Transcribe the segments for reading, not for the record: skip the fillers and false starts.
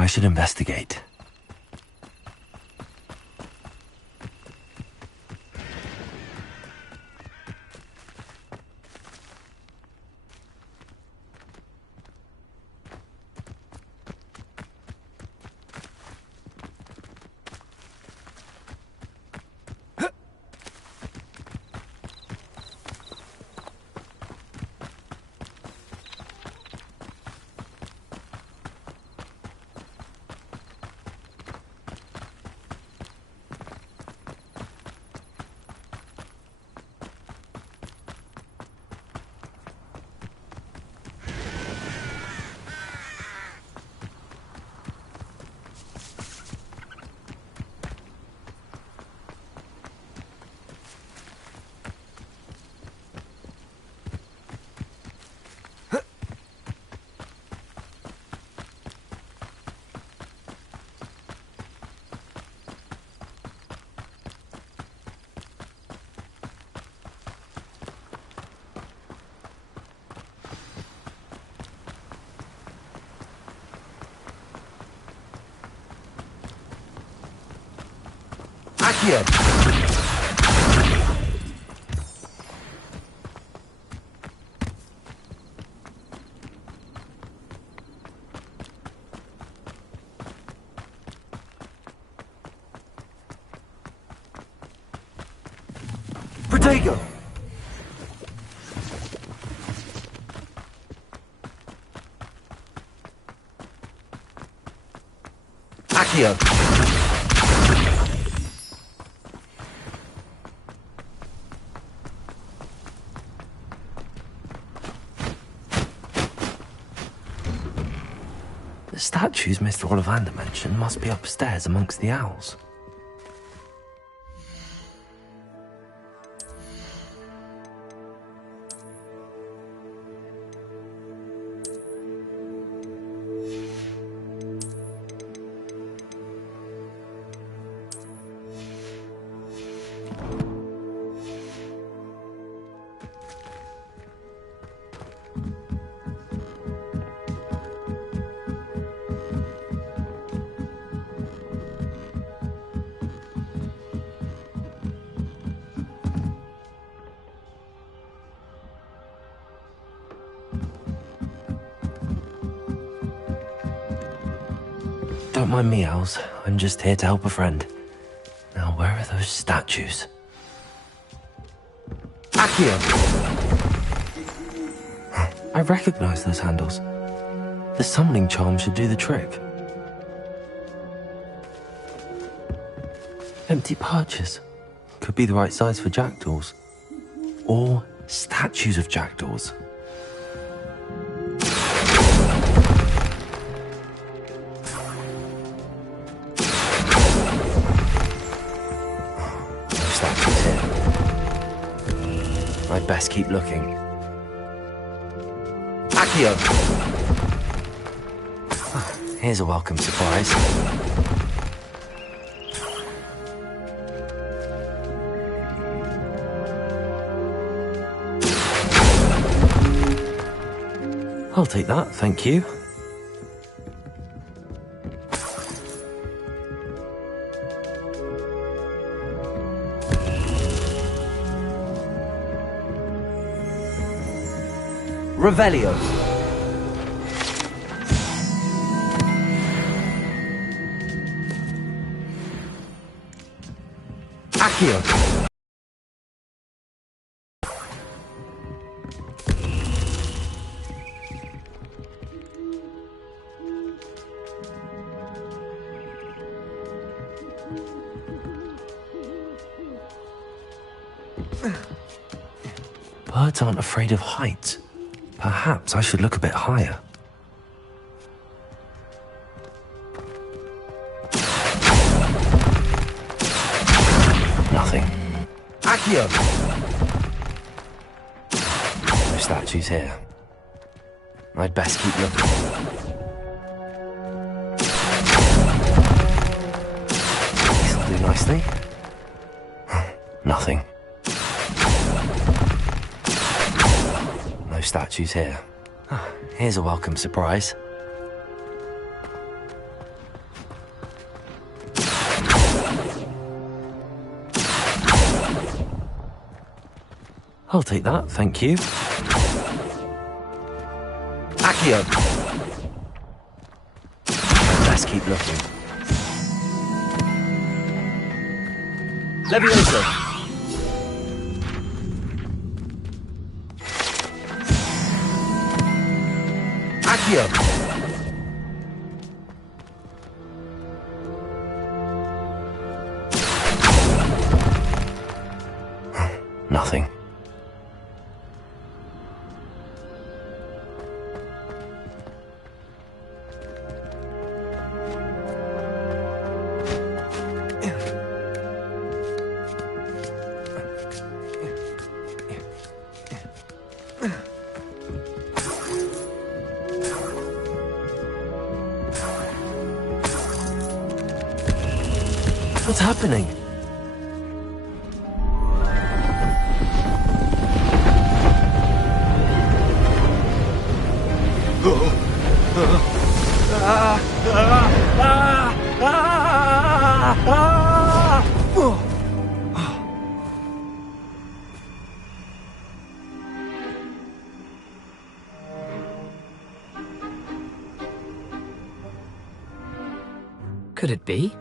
I should investigate. Here. Protego. Accio. The statues Mr. Ollivander mentioned must be upstairs amongst the owls. Don't mind me, owls. I'm just here to help a friend. Now, where are those statues? Accio! I recognize those handles. The summoning charm should do the trick. Empty perches. Could be the right size for jackdaws. Or statues of jackdaws. Statues here. I'd best keep looking. Accio! Here's a welcome surprise. I'll take that, thank you. Revelio. Accio. Birds aren't afraid of heights. Perhaps I should look a bit higher. Nothing. Accio! No statues here. I'd best keep looking. This'll do nicely. Nothing. No statues here. Here's a welcome surprise. I'll take that, thank you. Accio! Let's keep looking. Levioso! Accio! Nothing. What's happening? Could it be?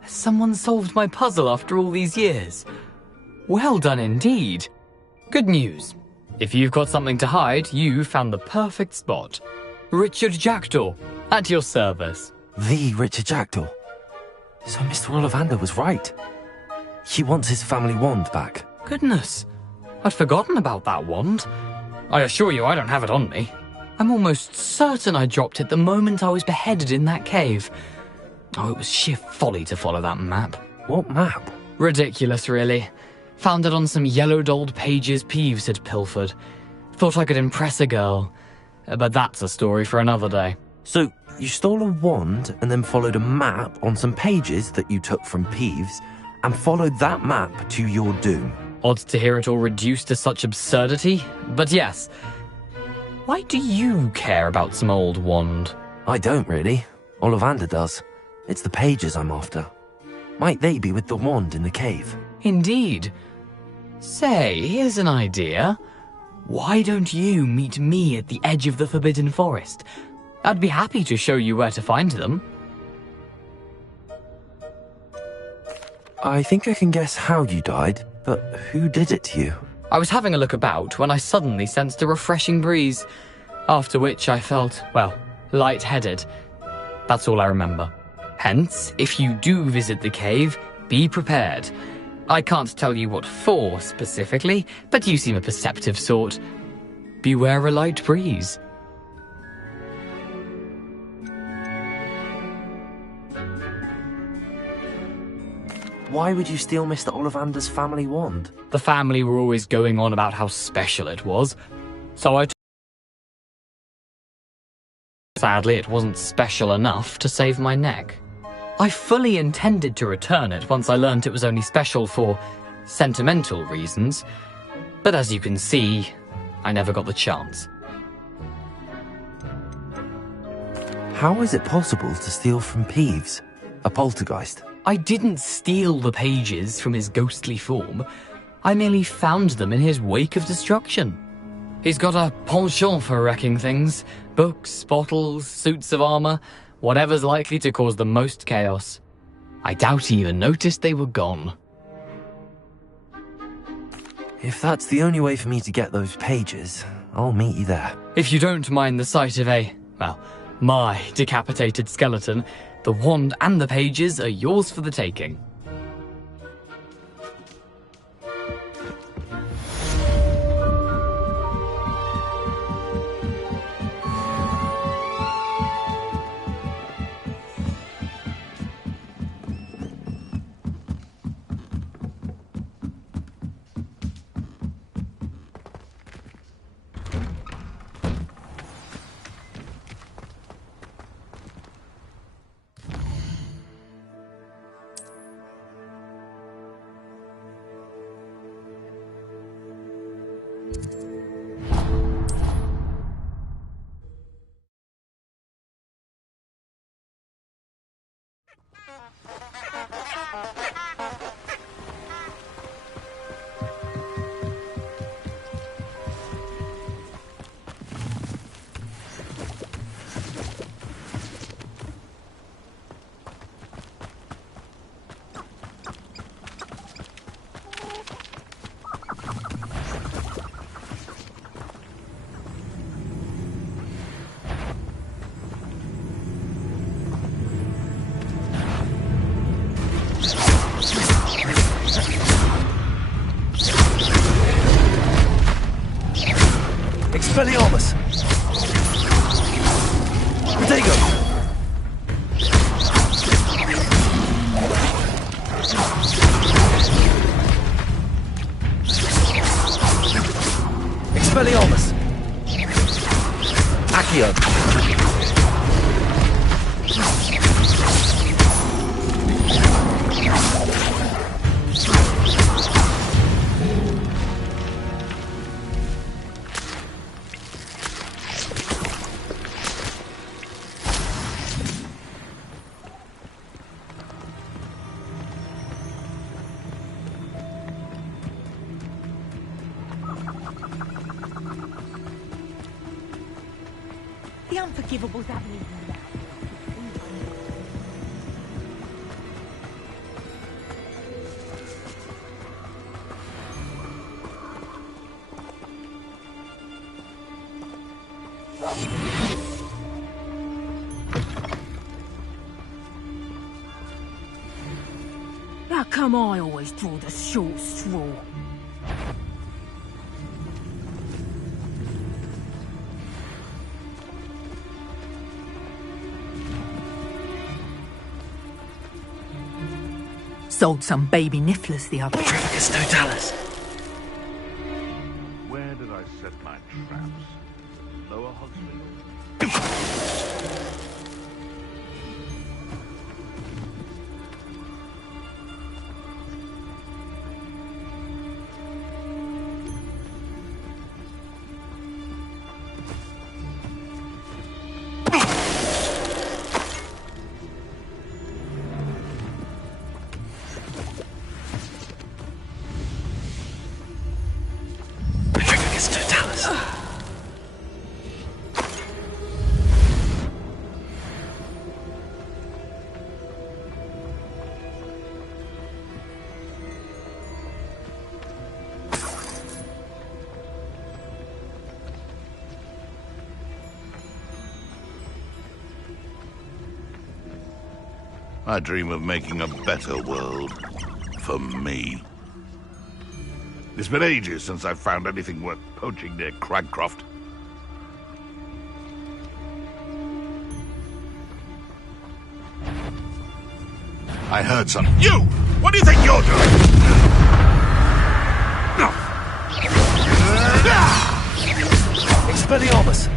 Has someone solved my puzzle after all these years? Well done indeed. Good news. If you've got something to hide, you found the perfect spot. Richard Jackdaw, at your service. The Richard Jackdaw. So Mr. Ollivander was right. He wants his family wand back. Goodness, I'd forgotten about that wand. I assure you I don't have it on me. I'm almost certain I dropped it the moment I was beheaded in that cave. Oh, it was sheer folly to follow that map. What map? Ridiculous, really. Found it on some yellowed old pages Peeves had pilfered. Thought I could impress a girl. But that's a story for another day. So, you stole a wand and then followed a map on some pages that you took from Peeves and followed that map to your doom. Odd to hear it all reduced to such absurdity, but yes. Why do you care about some old wand? I don't really. Ollivander does. It's the pages I'm after. Might they be with the wand in the cave? Indeed. Say, here's an idea. Why don't you meet me at the edge of the Forbidden Forest? I'd be happy to show you where to find them. I think I can guess how you died, but who did it to you? I was having a look about when I suddenly sensed a refreshing breeze, after which I felt, well, lightheaded. That's all I remember. Hence, if you do visit the cave, be prepared. I can't tell you what for specifically, but you seem a perceptive sort. Beware a light breeze. Why would you steal Mr. Ollivander's family wand? The family were always going on about how special it was, so sadly, it wasn't special enough to save my neck. I fully intended to return it once I learned it was only special for sentimental reasons, but as you can see, I never got the chance. How is it possible to steal from Peeves, a poltergeist? I didn't steal the pages from his ghostly form. I merely found them in his wake of destruction. He's got a penchant for wrecking things. Books, bottles, suits of armor, whatever's likely to cause the most chaos. I doubt he even noticed they were gone. If that's the only way for me to get those pages, I'll meet you there. If you don't mind the sight of my decapitated skeleton, the wand and the pages are yours for the taking. Expelliarmus! Protego! Expelliarmus! Accio! The unforgivables haven't even left. How come I always draw the short straw? Sold some baby nifflers the other day. Petrificus totalis. Where did I set my traps? Lower Hogsmeade? Petrificus totalis. I dream of making a better world. For me. It's been ages since I've found anything worth poaching near Cragcroft. I heard some... You! What do you think you're doing? Expelliarmus.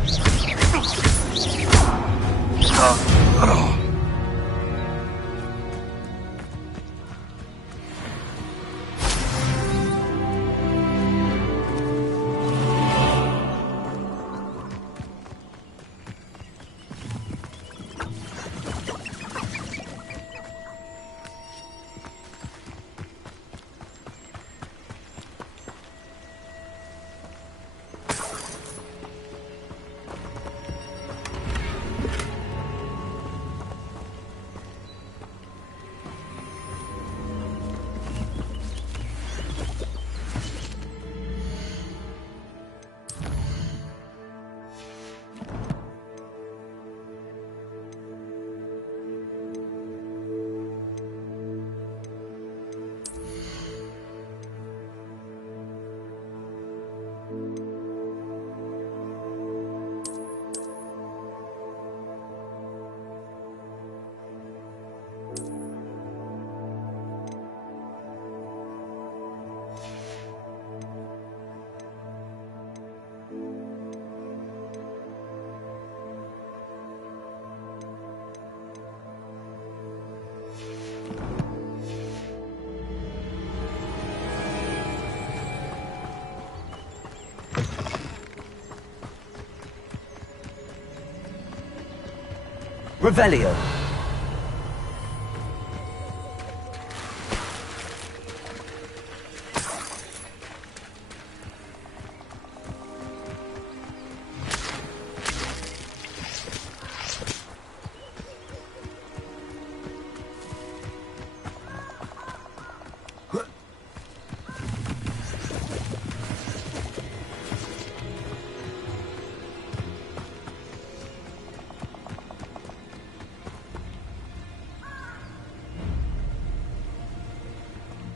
Revelio.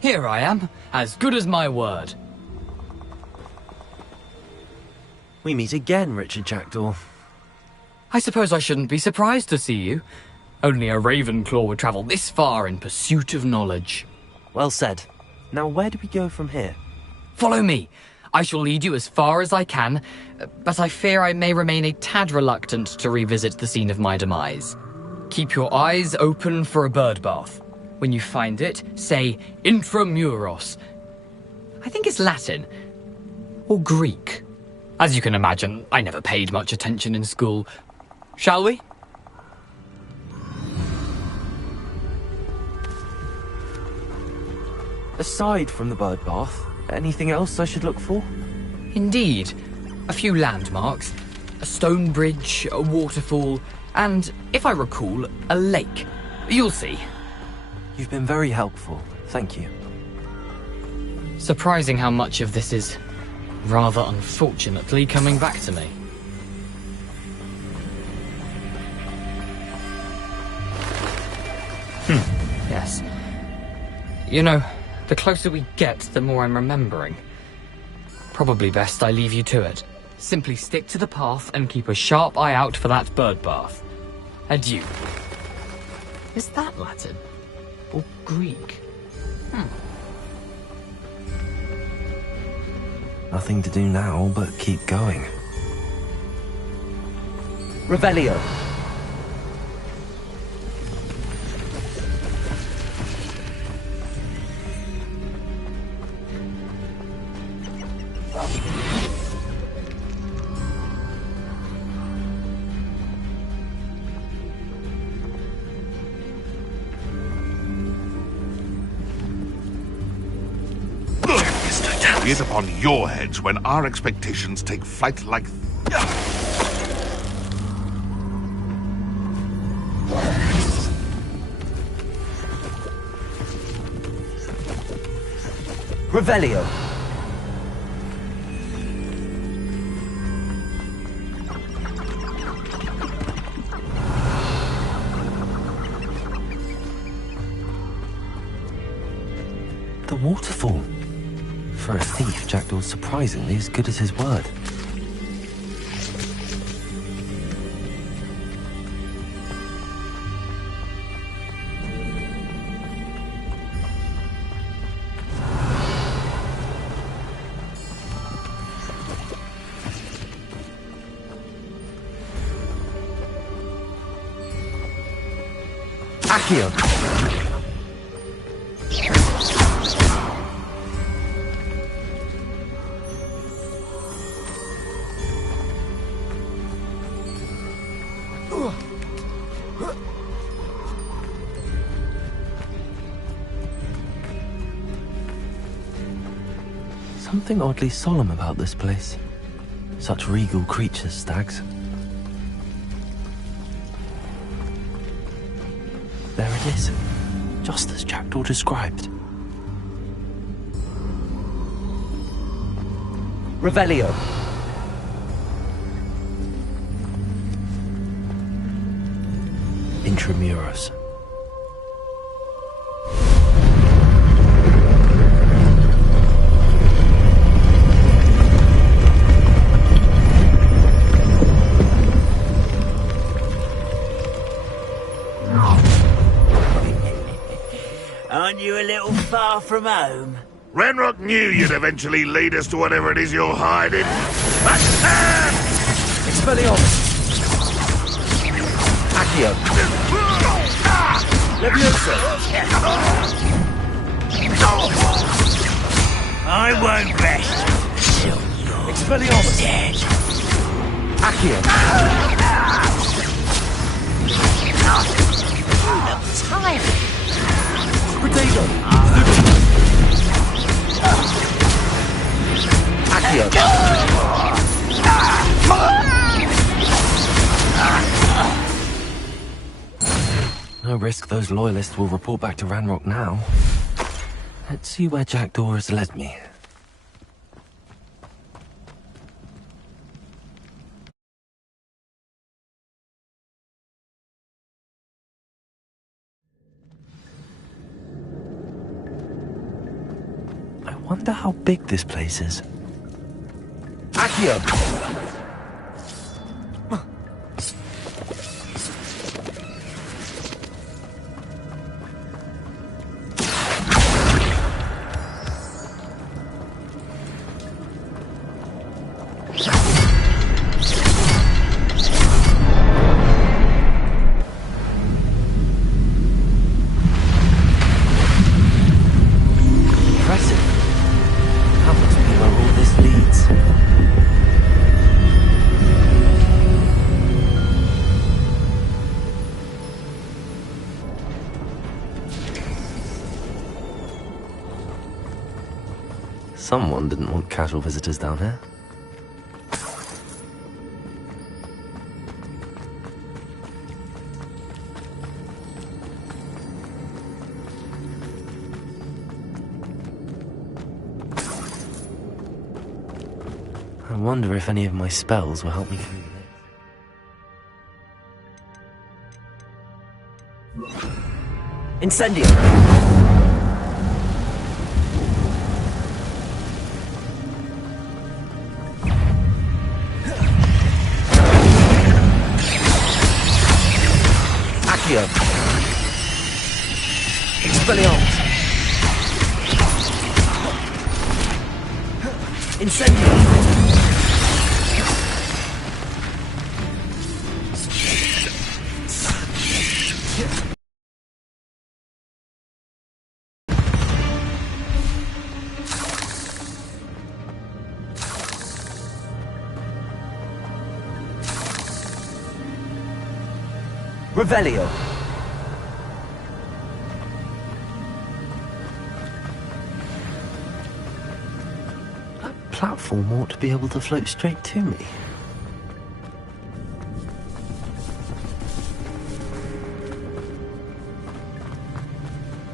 Here I am, as good as my word. We meet again, Richard Jackdaw. I suppose I shouldn't be surprised to see you. Only a Ravenclaw would travel this far in pursuit of knowledge. Well said. Now where do we go from here? Follow me. I shall lead you as far as I can, but I fear I may remain a tad reluctant to revisit the scene of my demise. Keep your eyes open for a bird bath. When you find it, say intramuros. I think it's Latin. Or Greek. As you can imagine, I never paid much attention in school. Shall we? Aside from the bird bath, anything else I should look for? Indeed. A few landmarks. A stone bridge, a waterfall, and, if I recall, a lake. You'll see. You've been very helpful. Thank you. Surprising how much of this is, rather unfortunately, coming back to me. Yes. You know, the closer we get, the more I'm remembering. Probably best I leave you to it. Simply stick to the path and keep a sharp eye out for that bird bath. Adieu. Is that Latin? Or Greek? Nothing to do now but keep going. Revelio. Be it upon your heads when our expectations take flight like... Revelio. The waterfall. For a thief, Jackdaw's surprisingly as good as his word. Accio. Something oddly solemn about this place. Such regal creatures, stags. There it is, just as Jackdaw described. Revelio. Intramuros. Aren't you a little far from home? Ranrock knew you'd eventually lead us to whatever it is you're hiding. Expelliarmus. Accio. Levioso. I won't rest till you're Expelliarmus. dead. Accio. You look tired. Protego. Accio. No risk those loyalists will report back to Ranrock now. Let's see where Jackdaw has led me. I wonder how big this place is. Accio. Impressive. That must be where all this leads. Someone didn't want casual visitors down here. I wonder if any of my spells will help me through this. Incendio. Accio. Expelliarmus. Incendio! Revelio. That platform ought to be able to float straight to me.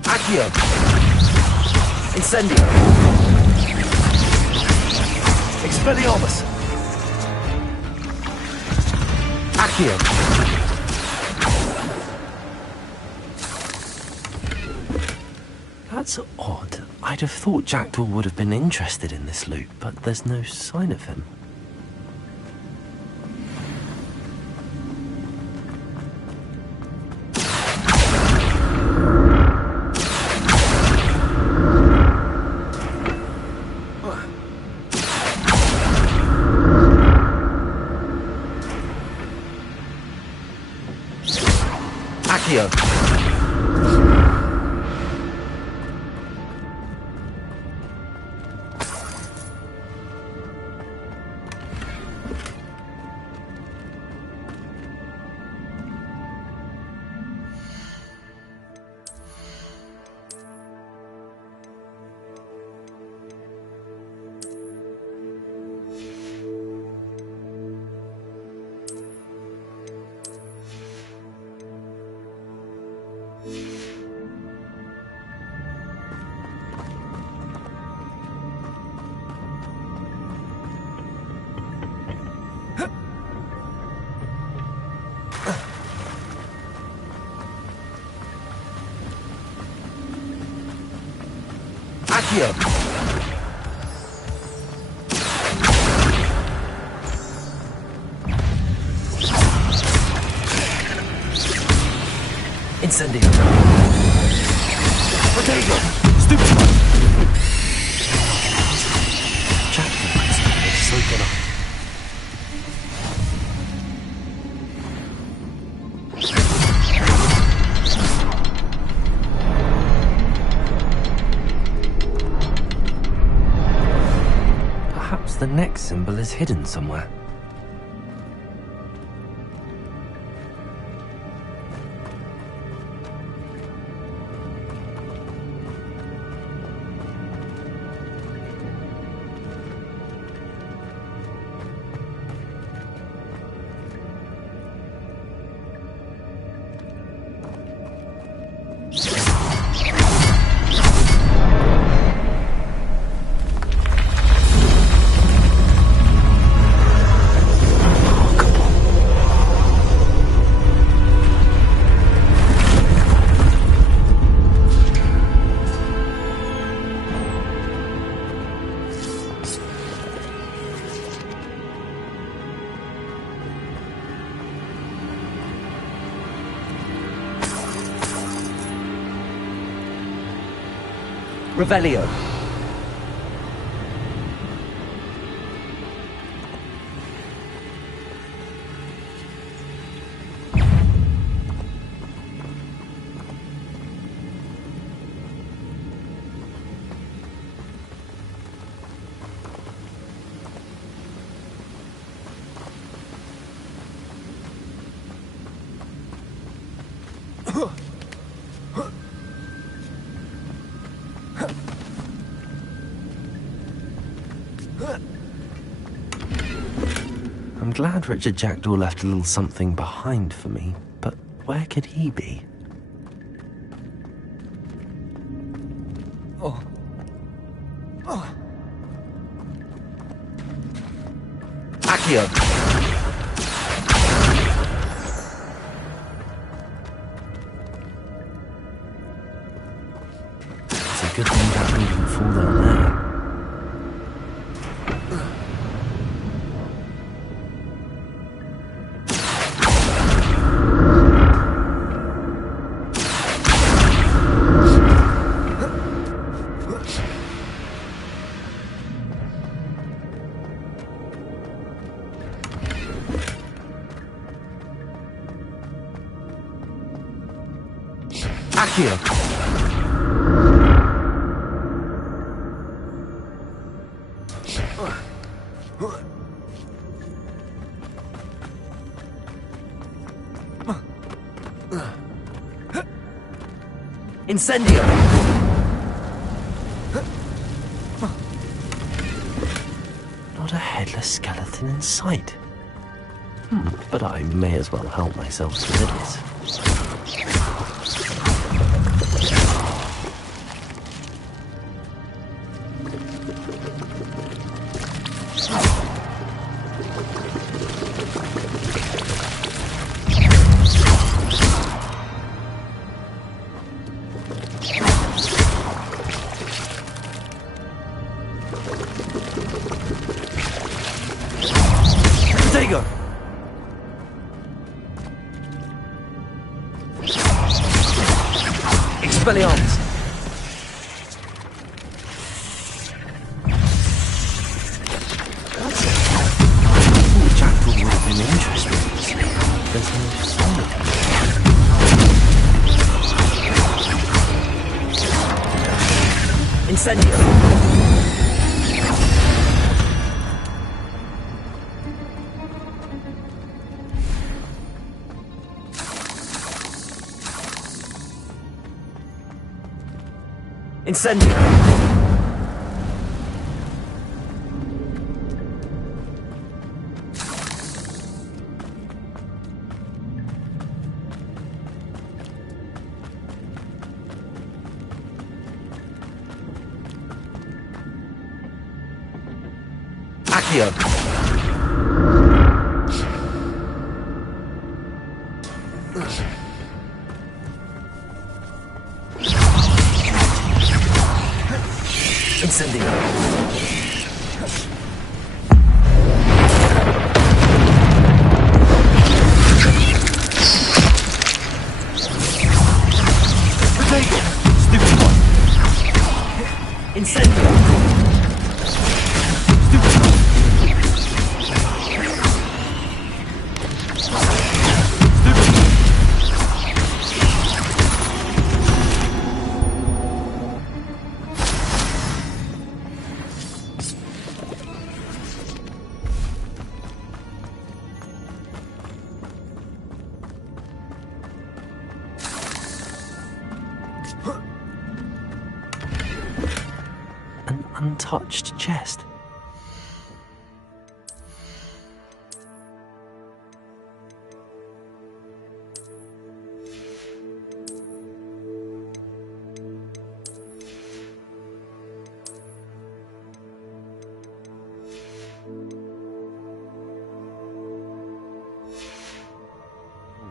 Accio. Incendio. Expelliarmus. Accio. That's odd. I'd have thought Jackdaw would have been interested in this loot, but there's no sign of him. Accio. Accio. Incendio. Potato. Stupid. Jackdaw is so gonna... Perhaps the next symbol is hidden somewhere. Revelio. I'm glad Richard Jackdaw left a little something behind for me, but where could he be? Accio. It's a good thing Jackdaw didn't fall down there. Accio. Incendio. Not a headless skeleton in sight. But I may as well help myself to this. Potato. Expelliarmus. The jackal would have been interested. There's no solid. Incendio. Incendio. Accio. Incendio. Potato. Stupid one. Incendio. Stupid one. An untouched chest.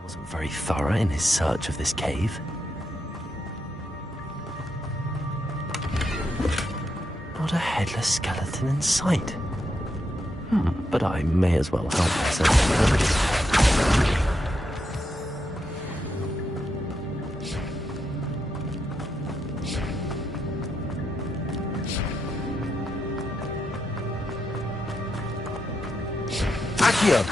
Wasn't very thorough in his search of this cave. Not a headless skeleton in sight. But I may as well help myself to this. Accio.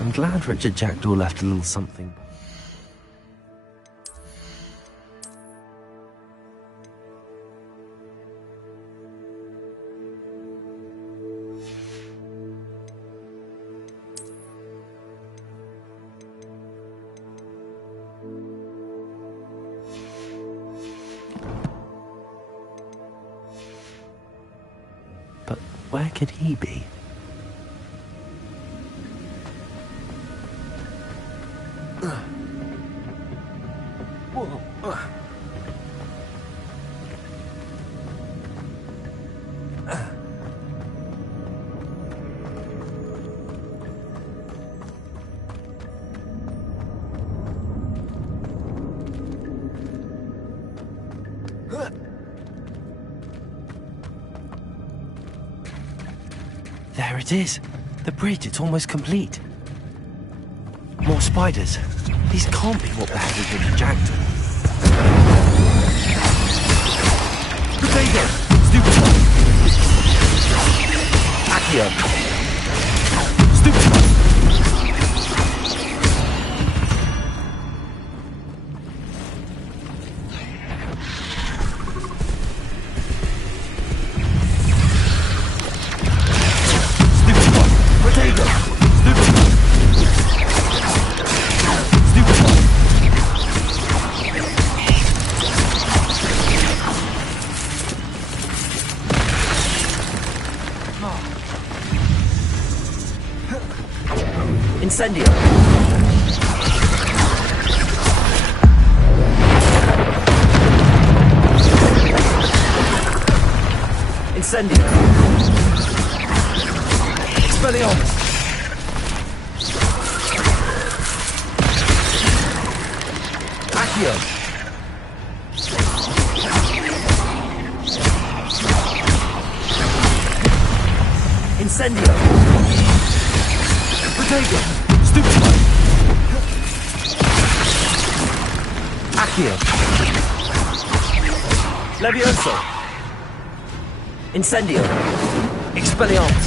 I'm glad Richard Jackdaw left a little something. But where could he be? There it is. The bridge, it's almost complete. More spiders. These can't be what beheaded Richard Jackdaw. Potato! Stupid one! Accio! Stupid one! Stupid one! Potato! Stupid one! Stupid one! Incendio! Incendio! Expelliarmus! Accio! Incendio! Potato! Stupid one! Accio! Levioso! Incendio! Expelliarmus!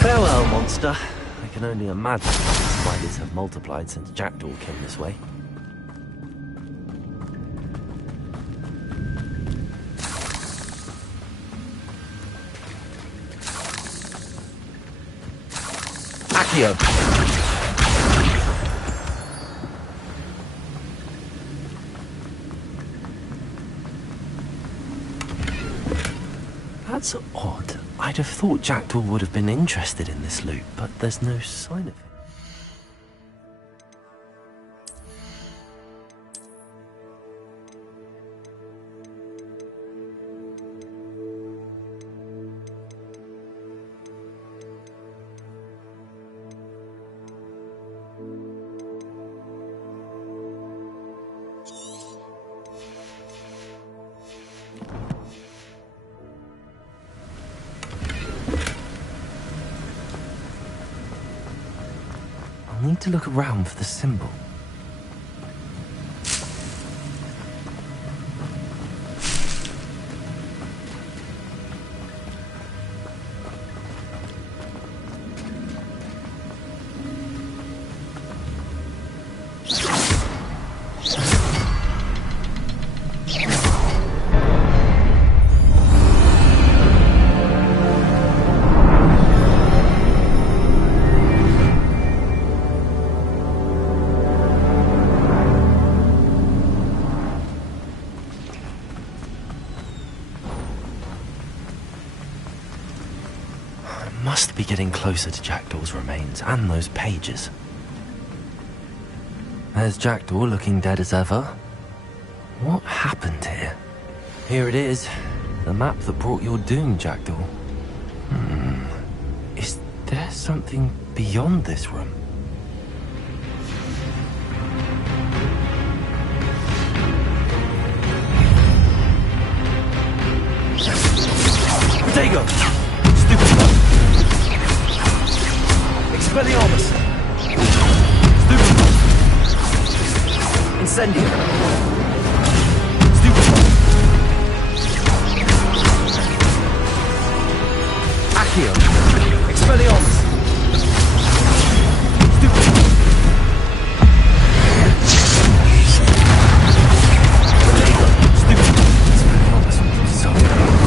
Farewell, monster. I can only imagine that the spiders have multiplied since Jackdaw came this way. Accio! That's odd. I'd have thought Jackdaw would have been interested in this loot, but there's no sign of it. I need to look around for the symbol. Must be getting closer to Jackdaw's remains and those pages. There's Jackdaw looking dead as ever. What happened here? Here it is. The map that brought your doom, Jackdaw. Is there something beyond this room? Potato! Stupid one! Expelliarmus! Stupid one! Incendio! Stupid one! Accio! Expelliarmus! Stupid one! Potato! Stupid one! Expelliarmus was so close.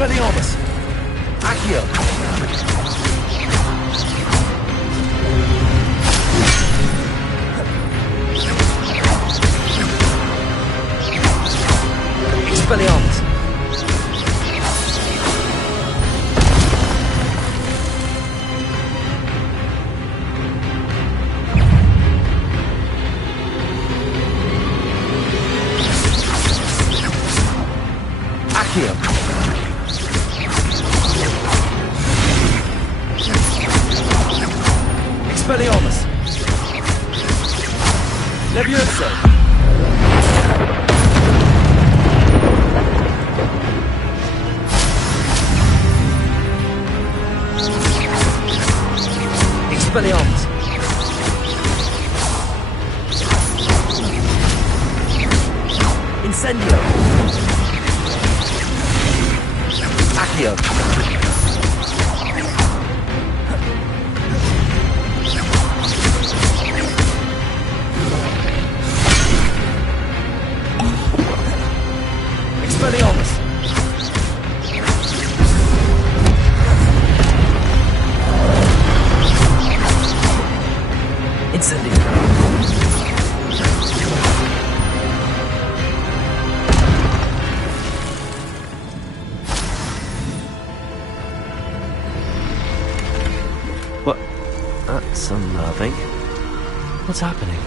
Expelliarmus! Accio! Expelliarmus! Accio! Expelliarmus! Expelliarmus! Incendio! Accio! Expelliarmus! Incendio! What? That's unnerving. What's happening?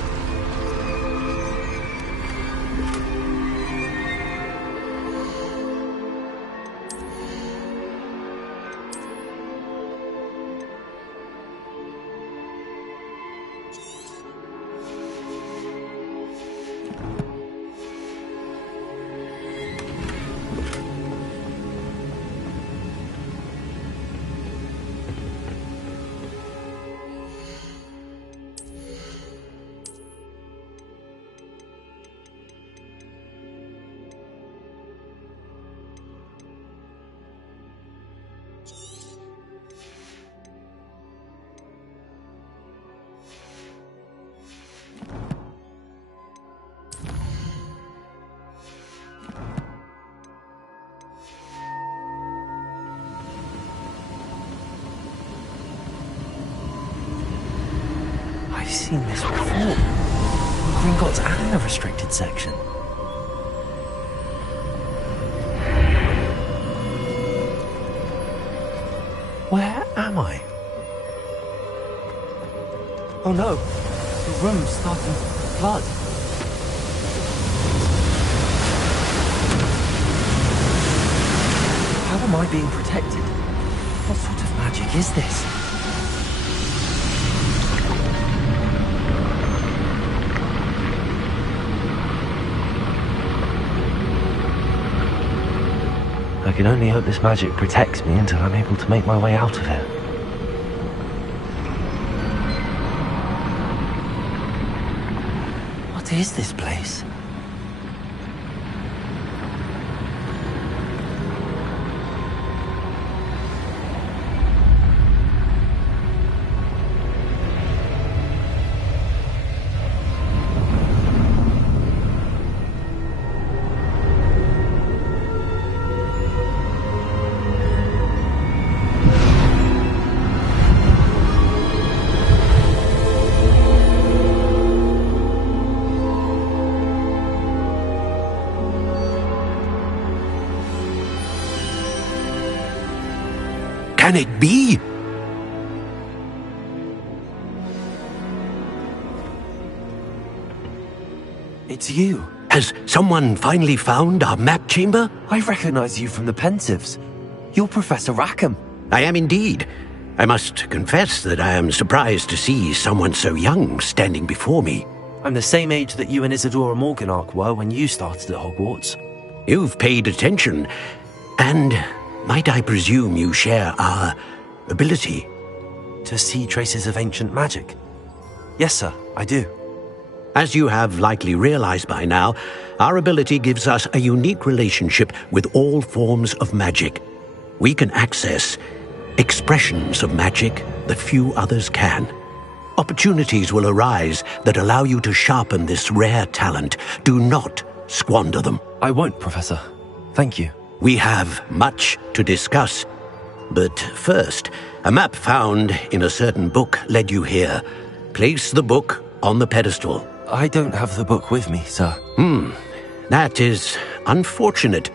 I've seen this before. Gringotts and a restricted section. Where am I? Oh no, the room's starting to flood. How am I being protected? What sort of magic is this? I can only hope this magic protects me until I'm able to make my way out of here. What is this place? Can it be? It's you. Has someone finally found our map chamber? I recognize you from the Pensives. You're Professor Rackham. I am indeed. I must confess that I am surprised to see someone so young standing before me. I'm the same age that you and Isadora Morganach were when you started at Hogwarts. You've paid attention, and might I presume you share our ability? To see traces of ancient magic? Yes, sir, I do. As you have likely realized by now, our ability gives us a unique relationship with all forms of magic. We can access expressions of magic that few others can. Opportunities will arise that allow you to sharpen this rare talent. Do not squander them. I won't, Professor. Thank you. We have much to discuss. But first, a map found in a certain book led you here. Place the book on the pedestal. I don't have the book with me, sir. That is unfortunate.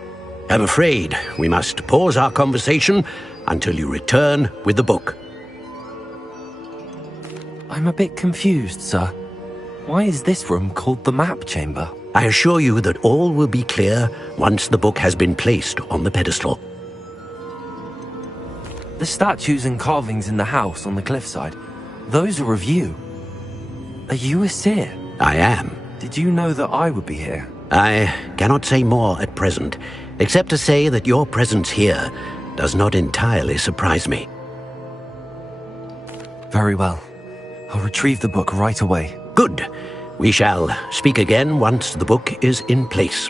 I'm afraid we must pause our conversation until you return with the book. I'm a bit confused, sir. Why is this room called the map chamber? I assure you that all will be clear once the book has been placed on the pedestal. The statues and carvings in the house on the cliffside, those are of you. Are you a seer? I am. Did you know that I would be here? I cannot say more at present, except to say that your presence here does not entirely surprise me. Very well. I'll retrieve the book right away. Good. We shall speak again once the book is in place.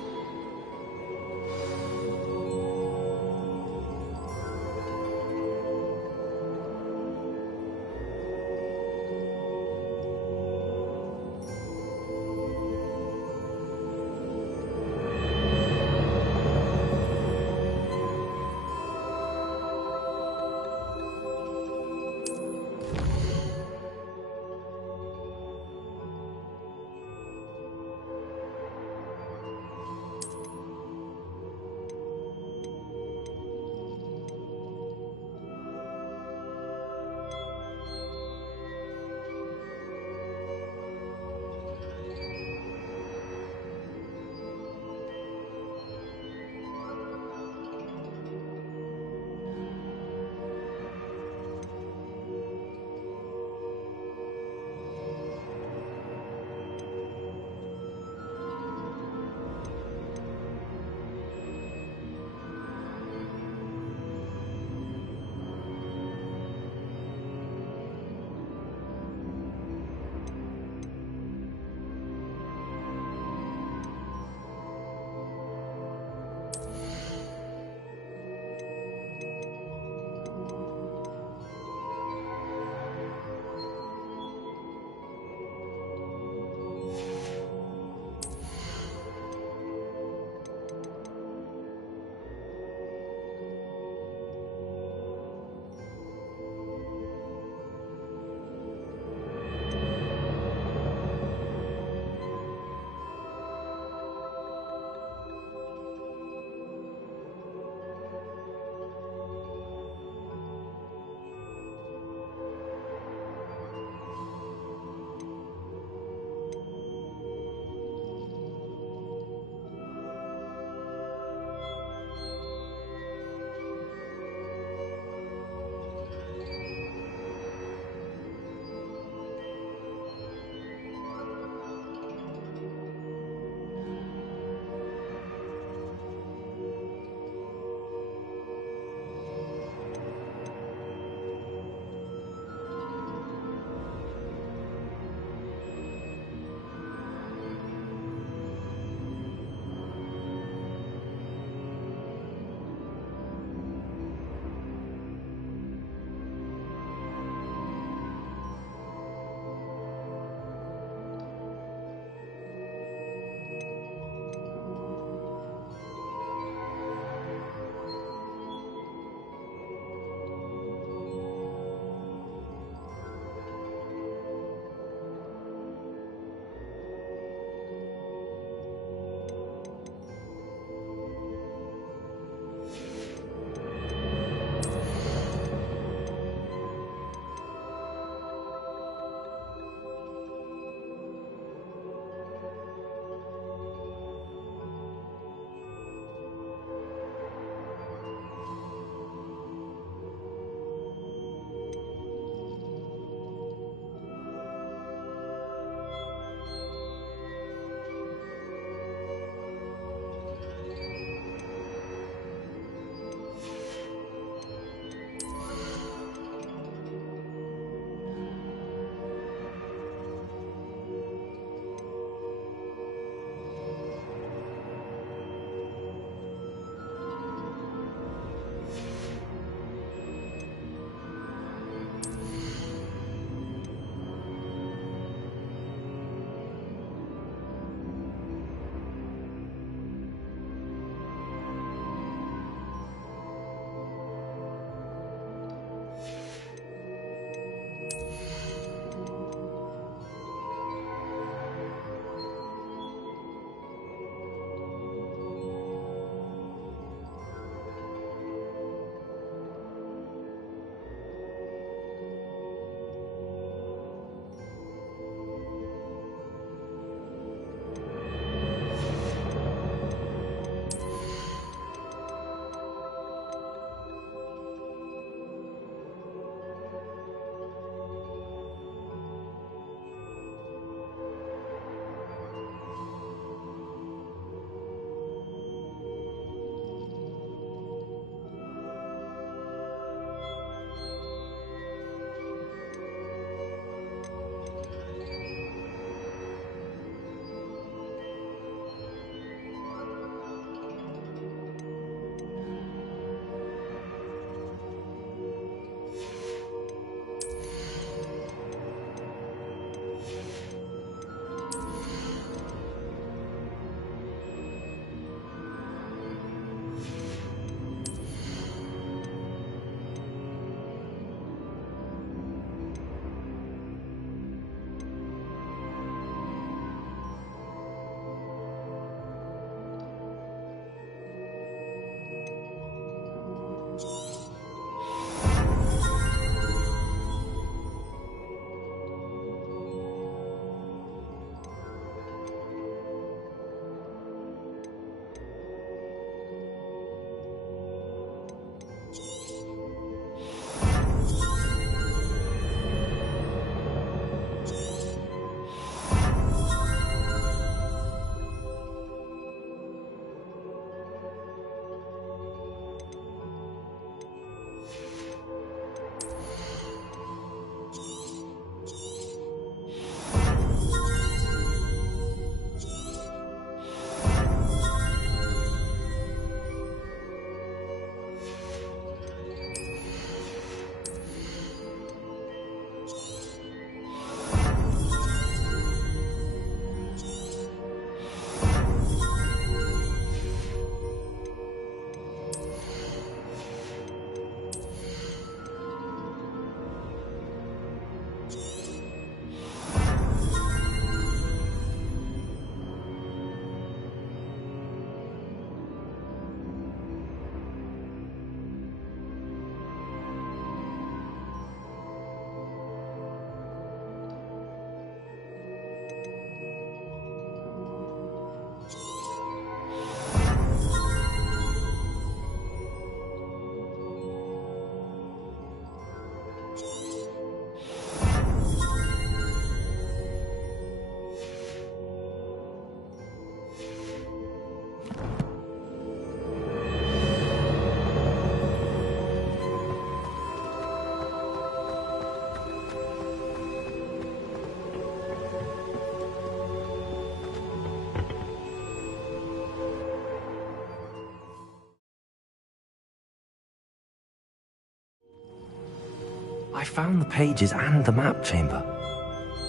I found the pages and the map chamber.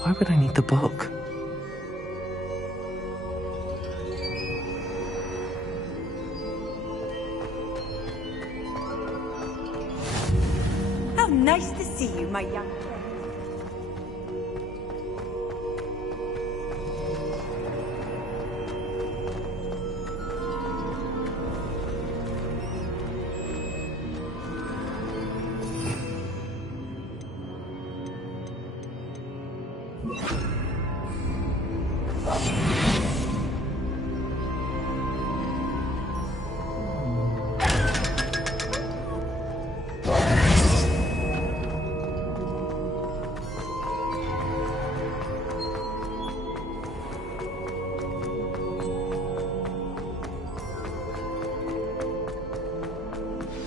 Why would I need the book? How nice to see you, my young friend.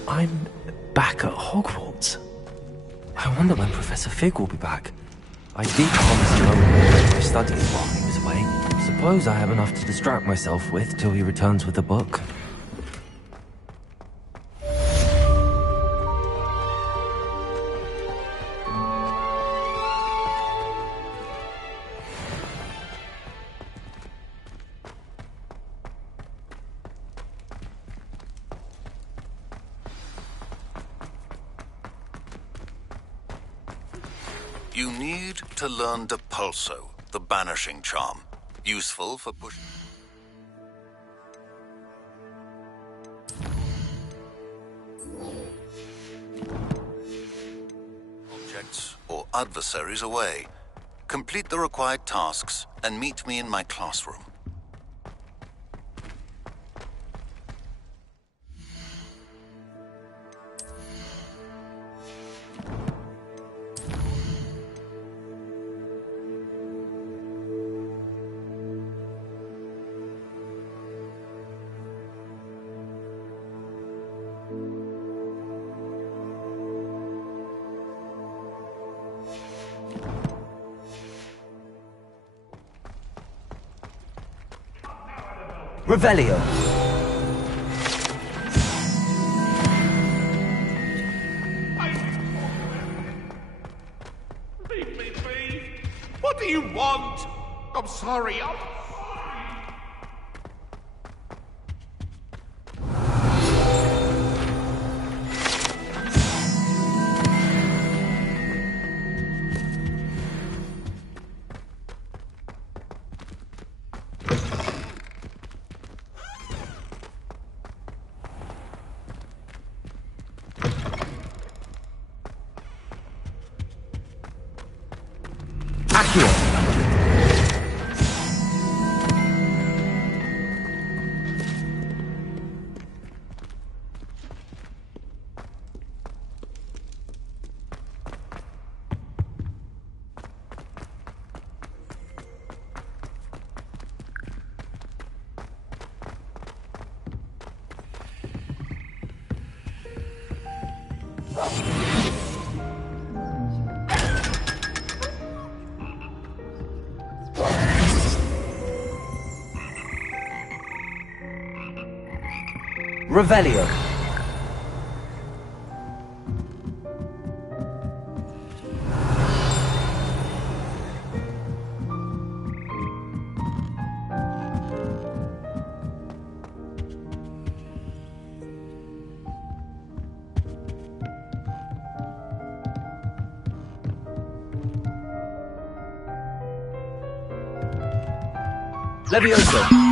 I'm back at Hogwarts. I wonder when Professor Fig will be back. I did promise him I would work my studies while he was away. Suppose I have enough to distract myself with till he returns with the book. You need to learn Depulso, the banishing charm. Useful for push... objects or adversaries away. Complete the required tasks and meet me in my classroom. Revelio. Leave me be. What do you want? I'm sorry. Revelio. Levioso.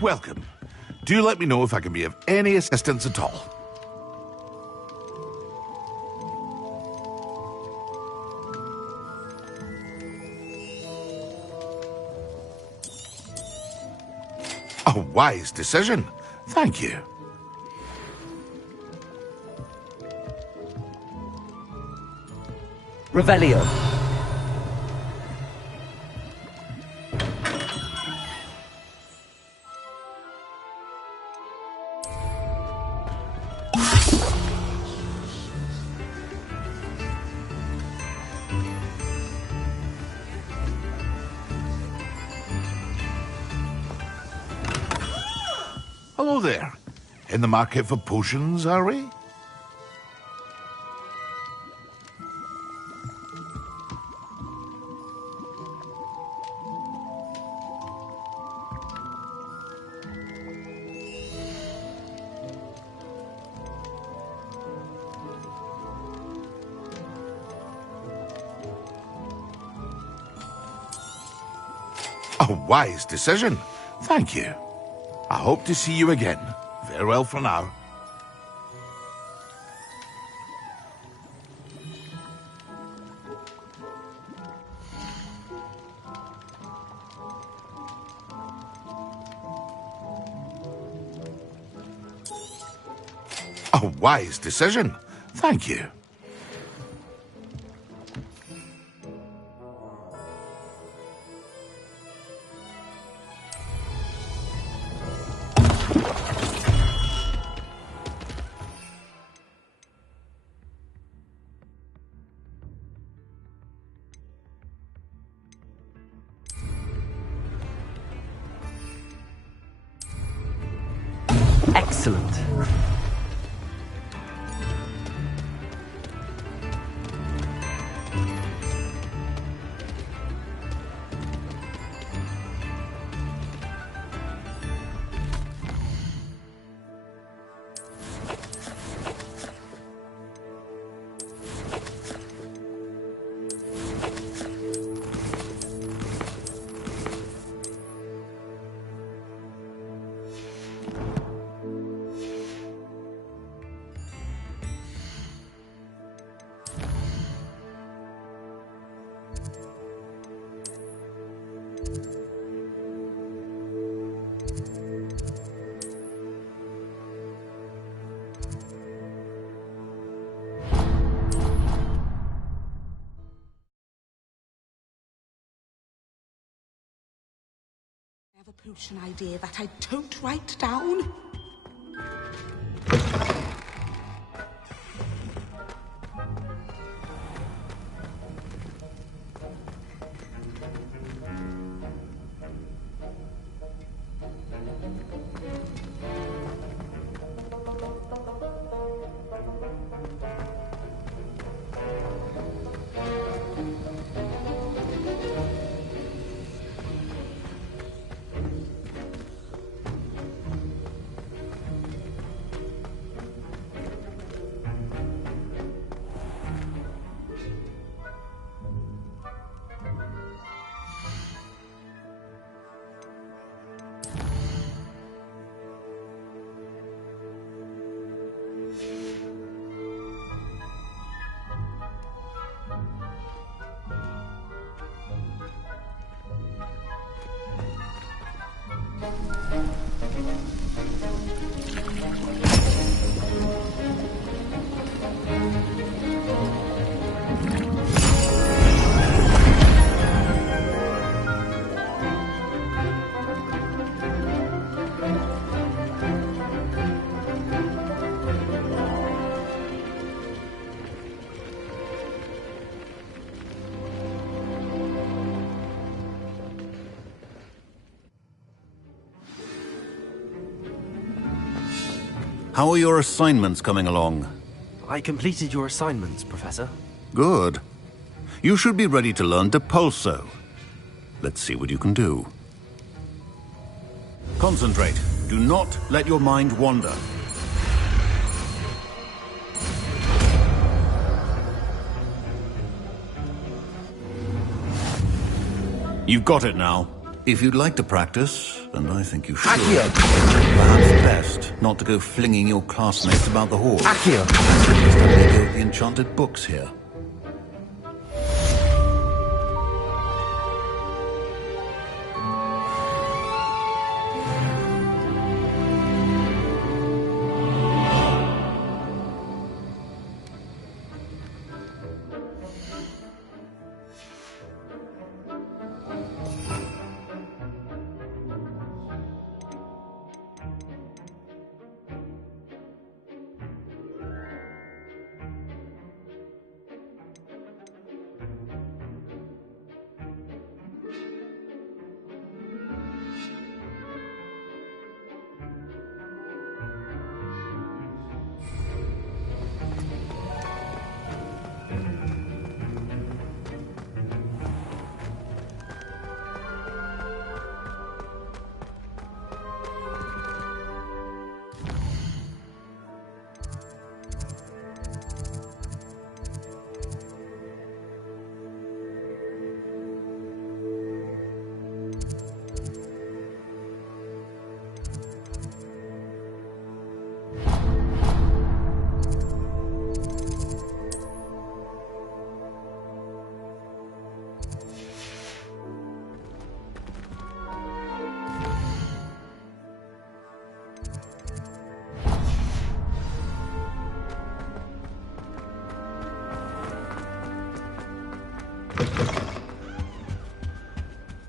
Welcome. Do let me know if I can be of any assistance at all. A wise decision. Thank you. Revelio. Hello there. In the market for potions, are we? A wise decision. Thank you. I hope to see you again. Farewell for now. A wise decision. Thank you. Excellent. I have a potion idea that I don't write down. How are your assignments coming along? I completed your assignments, Professor. Good. You should be ready to learn Depulso. Let's see what you can do. Concentrate. Do not let your mind wander. You've got it now. If you'd like to practice, and I think you should. Perhaps best not to go flinging your classmates about the hall. Accio! Just having a go at the enchanted books here.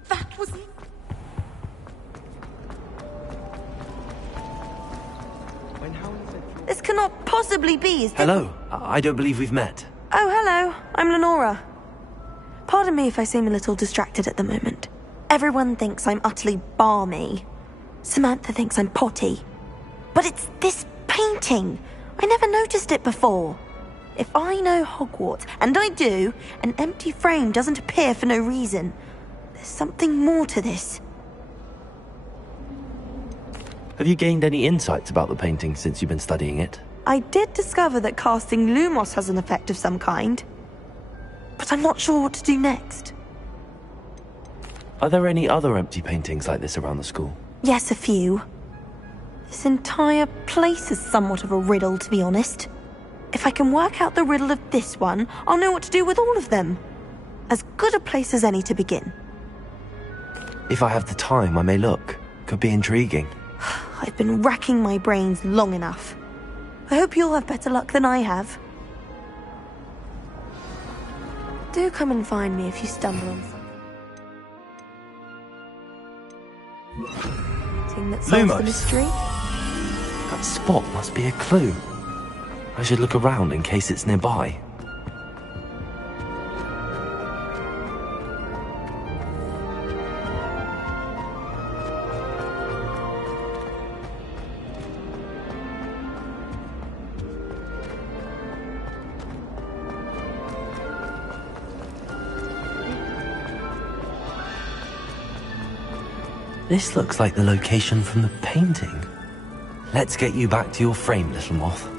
That was it. This cannot possibly be, is this? Hello. I don't believe we've met. Oh, hello. I'm Lenora. Pardon me if I seem a little distracted at the moment. Everyone thinks I'm utterly balmy. Samantha thinks I'm potty. But it's this painting. I never noticed it before. If I know Hogwarts, and I do, an empty frame doesn't appear for no reason. There's something more to this. Have you gained any insights about the painting since you've been studying it? I did discover that casting Lumos has an effect of some kind. But I'm not sure what to do next. Are there any other empty paintings like this around the school? Yes, a few. This entire place is somewhat of a riddle, to be honest. If I can work out the riddle of this one, I'll know what to do with all of them. As good a place as any to begin. If I have the time, I may look. Could be intriguing. I've been racking my brains long enough. I hope you'll have better luck than I have. Do come and find me if you stumble on something that solves the mystery. That spot must be a clue. I should look around in case it's nearby. This looks like the location from the painting. Let's get you back to your frame, little moth.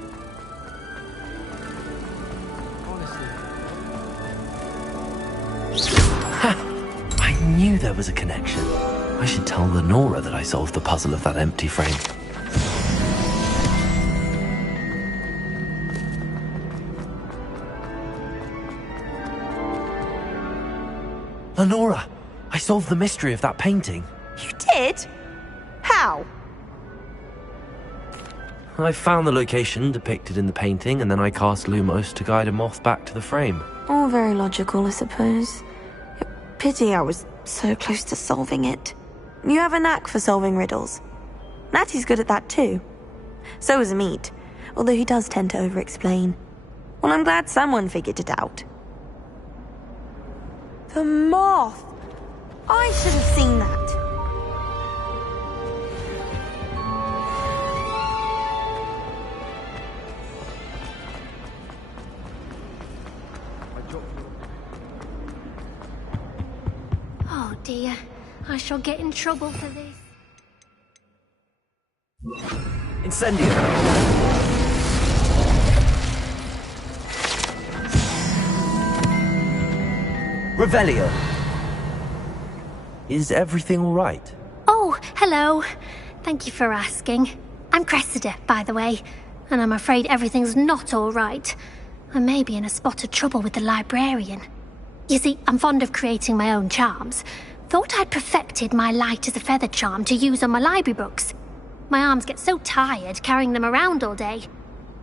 Ha! I knew there was a connection. I should tell Lenora that I solved the puzzle of that empty frame. Lenora! I solved the mystery of that painting. You did? How? I found the location depicted in the painting, and then I cast Lumos to guide a moth back to the frame. All very logical, I suppose. Pity I was so close to solving it. You have a knack for solving riddles. Natty's good at that too. So is Amit, although he does tend to over-explain. Well, I'm glad someone figured it out. The moth! I should have seen that. Oh dear, I shall get in trouble for this. Incendio! Revelio! Is everything all right? Oh, Hello. Thank you for asking. I'm Cressida, by the way, and I'm afraid everything's not all right. I may be in a spot of trouble with the librarian. You see, I'm fond of creating my own charms. Thought I'd perfected my light as a feather charm to use on my library books. My arms get so tired carrying them around all day.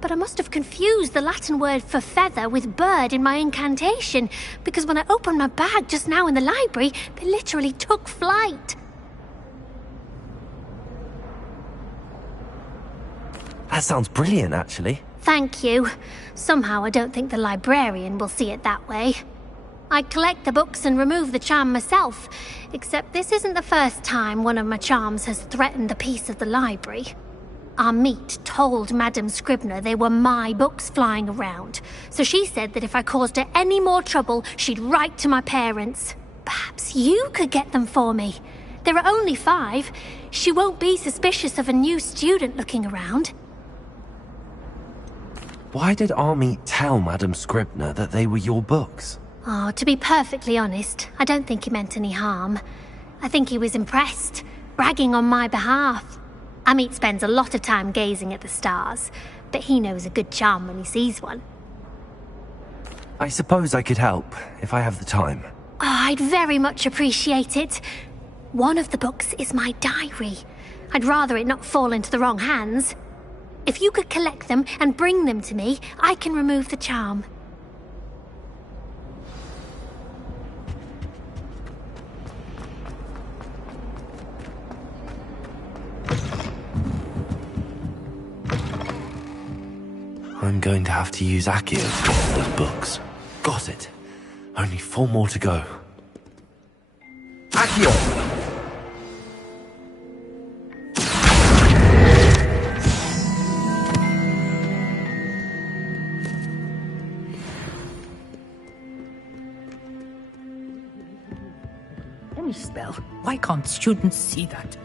But I must have confused the Latin word for feather with bird in my incantation, because when I opened my bag just now in the library, they literally took flight. That sounds brilliant, actually. Thank you. Somehow I don't think the librarian will see it that way. I collect the books and remove the charm myself, except this isn't the first time one of my charms has threatened the peace of the library. Our meet told Madame Scribner they were my books flying around, so she said that if I caused her any more trouble, she'd write to my parents. Perhaps you could get them for me. There are only 5. She won't be suspicious of a new student looking around. Why did Army tell Madame Scribner that they were your books? Oh, to be perfectly honest, I don't think he meant any harm. I think he was impressed, bragging on my behalf. Amit spends a lot of time gazing at the stars, but he knows a good charm when he sees one. I suppose I could help, if I have the time. Oh, I'd very much appreciate it. One of the books is my diary. I'd rather it not fall into the wrong hands. If you could collect them and bring them to me, I can remove the charm. I'm going to have to use Accio to get those books. Got it. Only 4 more to go. Accio! Any spell. Why can't students see that?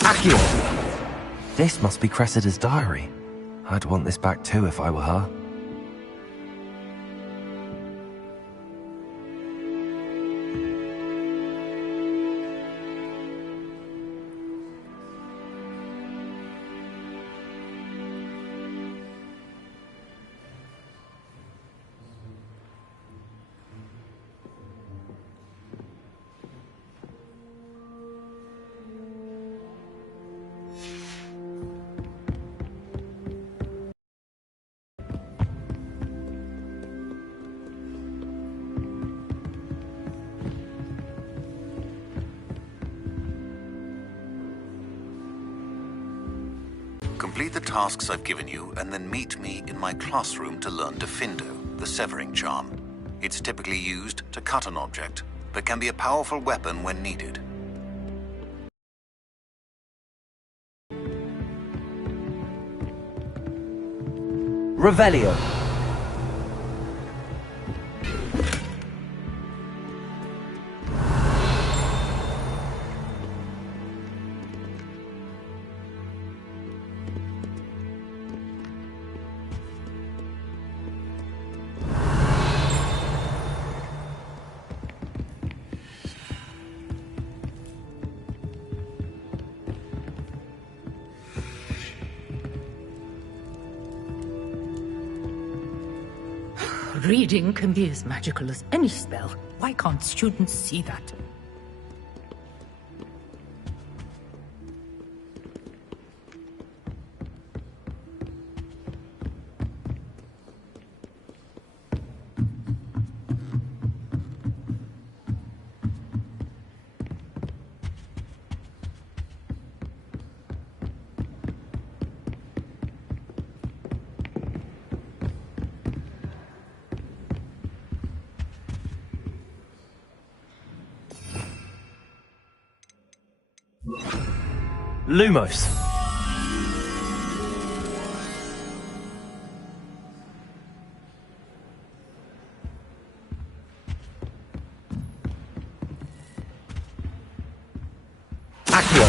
Accio! This must be Cressida's diary. I'd want this back too if I were her. Complete the tasks I've given you and then meet me in my classroom to learn Defindo, the severing charm. It's typically used to cut an object, but can be a powerful weapon when needed. Revelio. Reading can be as magical as any spell. Why can't students see that? Lumos. Accio.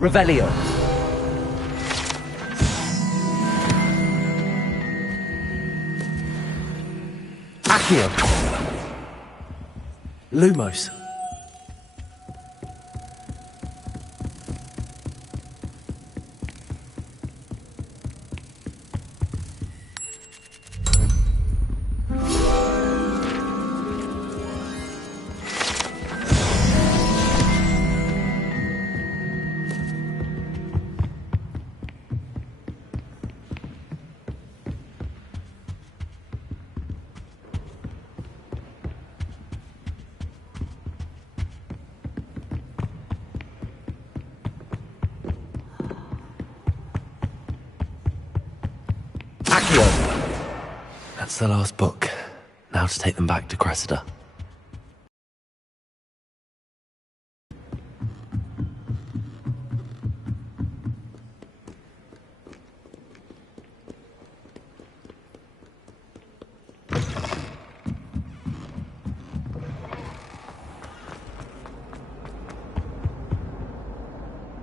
Revelio. Accio. Lumos. That's the last book. Now to take them back to Cressida.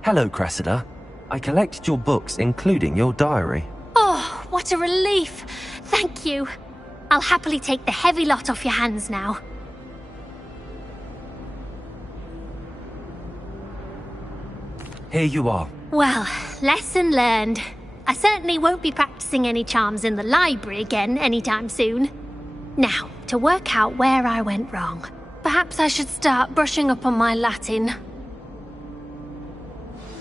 Hello, Cressida. I collected your books, including your diary. Oh, what a relief. Thank you. I'll happily take the heavy lot off your hands now. Here you are. Well, lesson learned. I certainly won't be practicing any charms in the library again anytime soon. Now, to work out where I went wrong. Perhaps I should start brushing up on my Latin.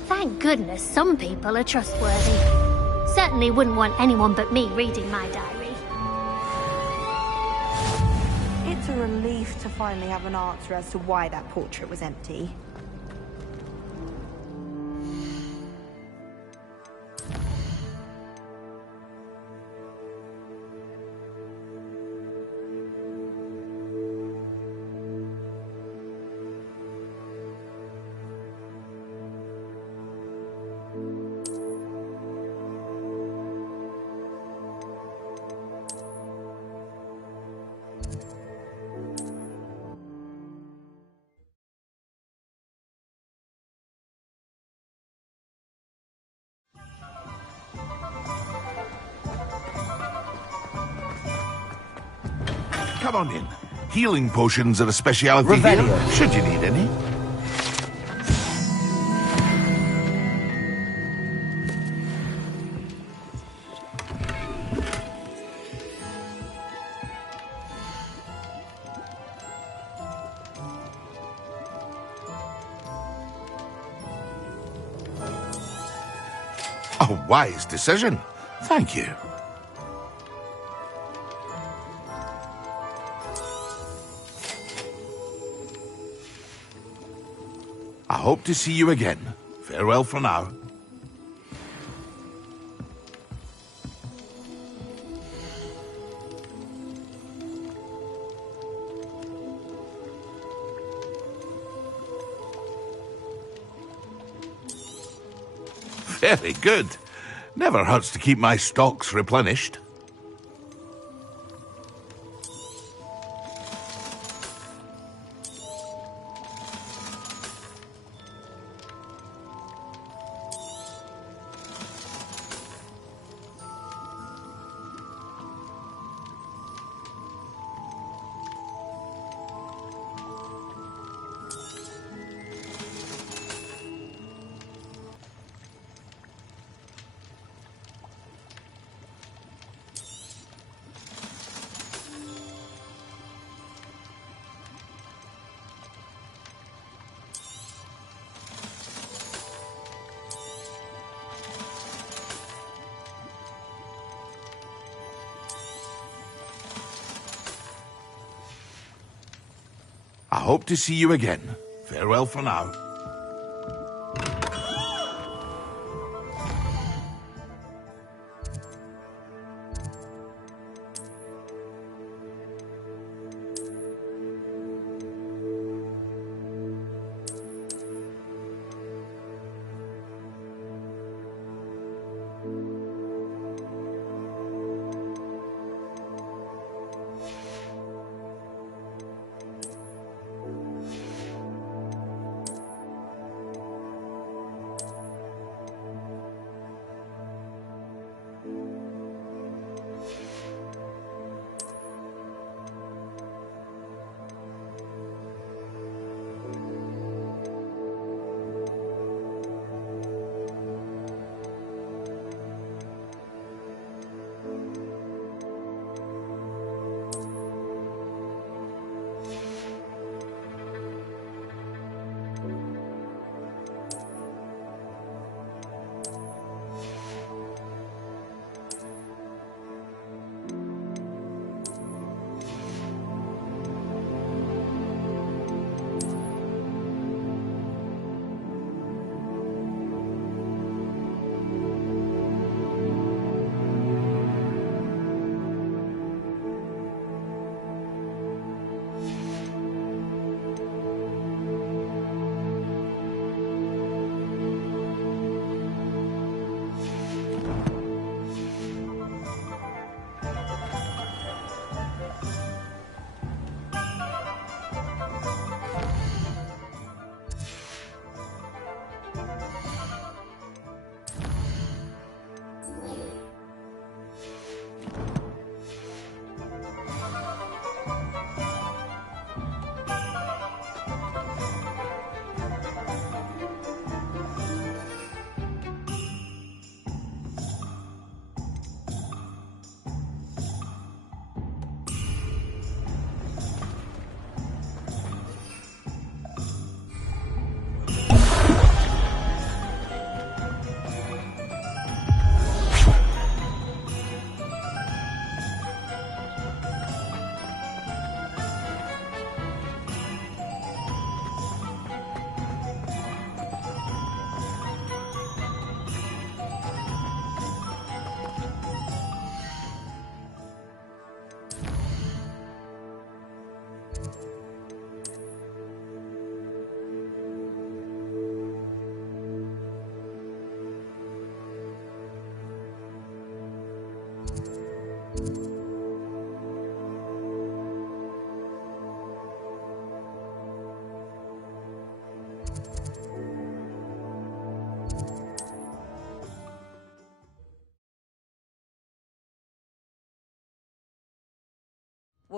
Thank goodness some people are trustworthy. Certainly wouldn't want anyone but me reading my diary. It's a relief to finally have an answer as to why that portrait was empty. Come on in. Healing potions are a speciality Revelio. here, should you need any. A wise decision. Thank you. I hope to see you again. Farewell for now. Very good. Never hurts to keep my stocks replenished. I hope to see you again. Farewell for now.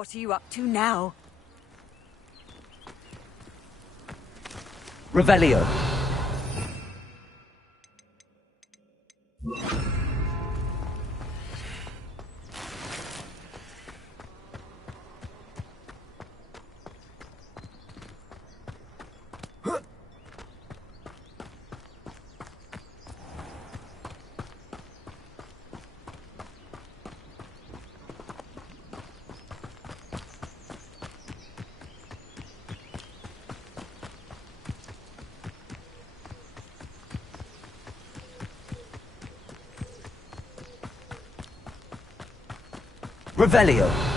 What are you up to now? Revelio. Revelio.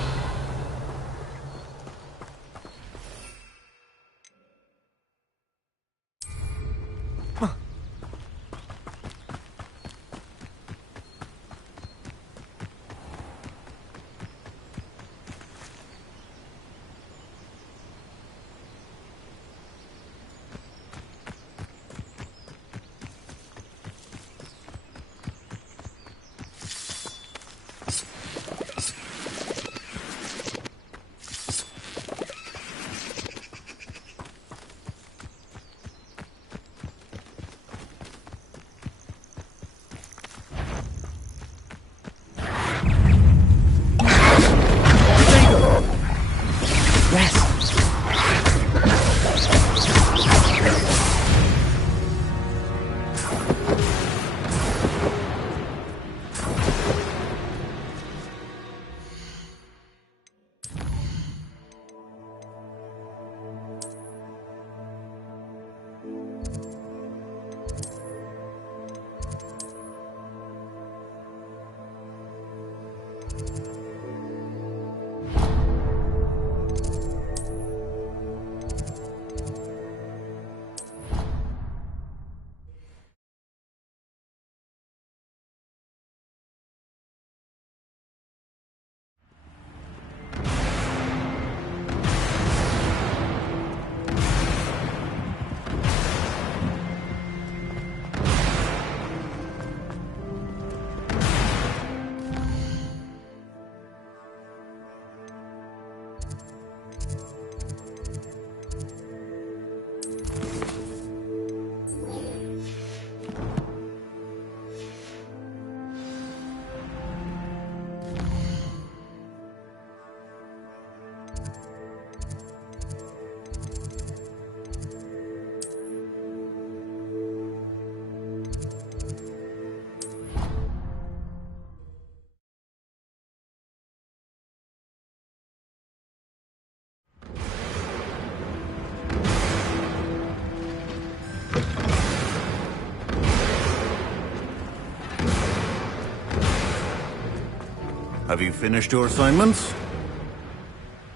Have you finished your assignments?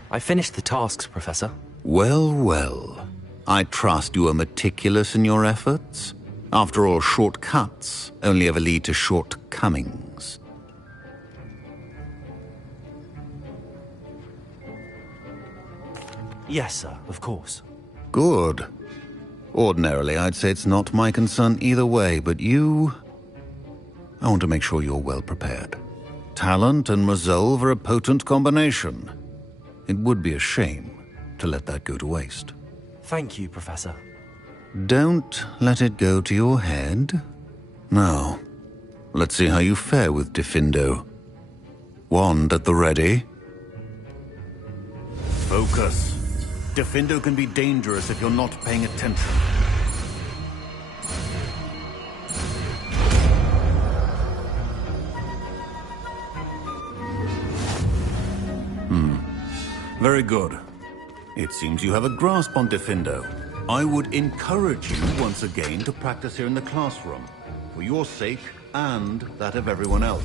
I finished the tasks, Professor. Well, well. I trust you are meticulous in your efforts. After all, shortcuts only ever lead to shortcomings. Yes, sir, of course. Good. Ordinarily, I'd say it's not my concern either way, but you... I want to make sure you're well prepared. talent and resolve are a potent combination. It would be a shame to let that go to waste. Thank you, Professor. Don't let it go to your head. Now, let's see how you fare with Diffindo. Wand at the ready. Focus. Diffindo can be dangerous if you're not paying attention. Very good. It seems you have a grasp on Diffindo. I would encourage you once again to practice here in the classroom, for your sake and that of everyone else.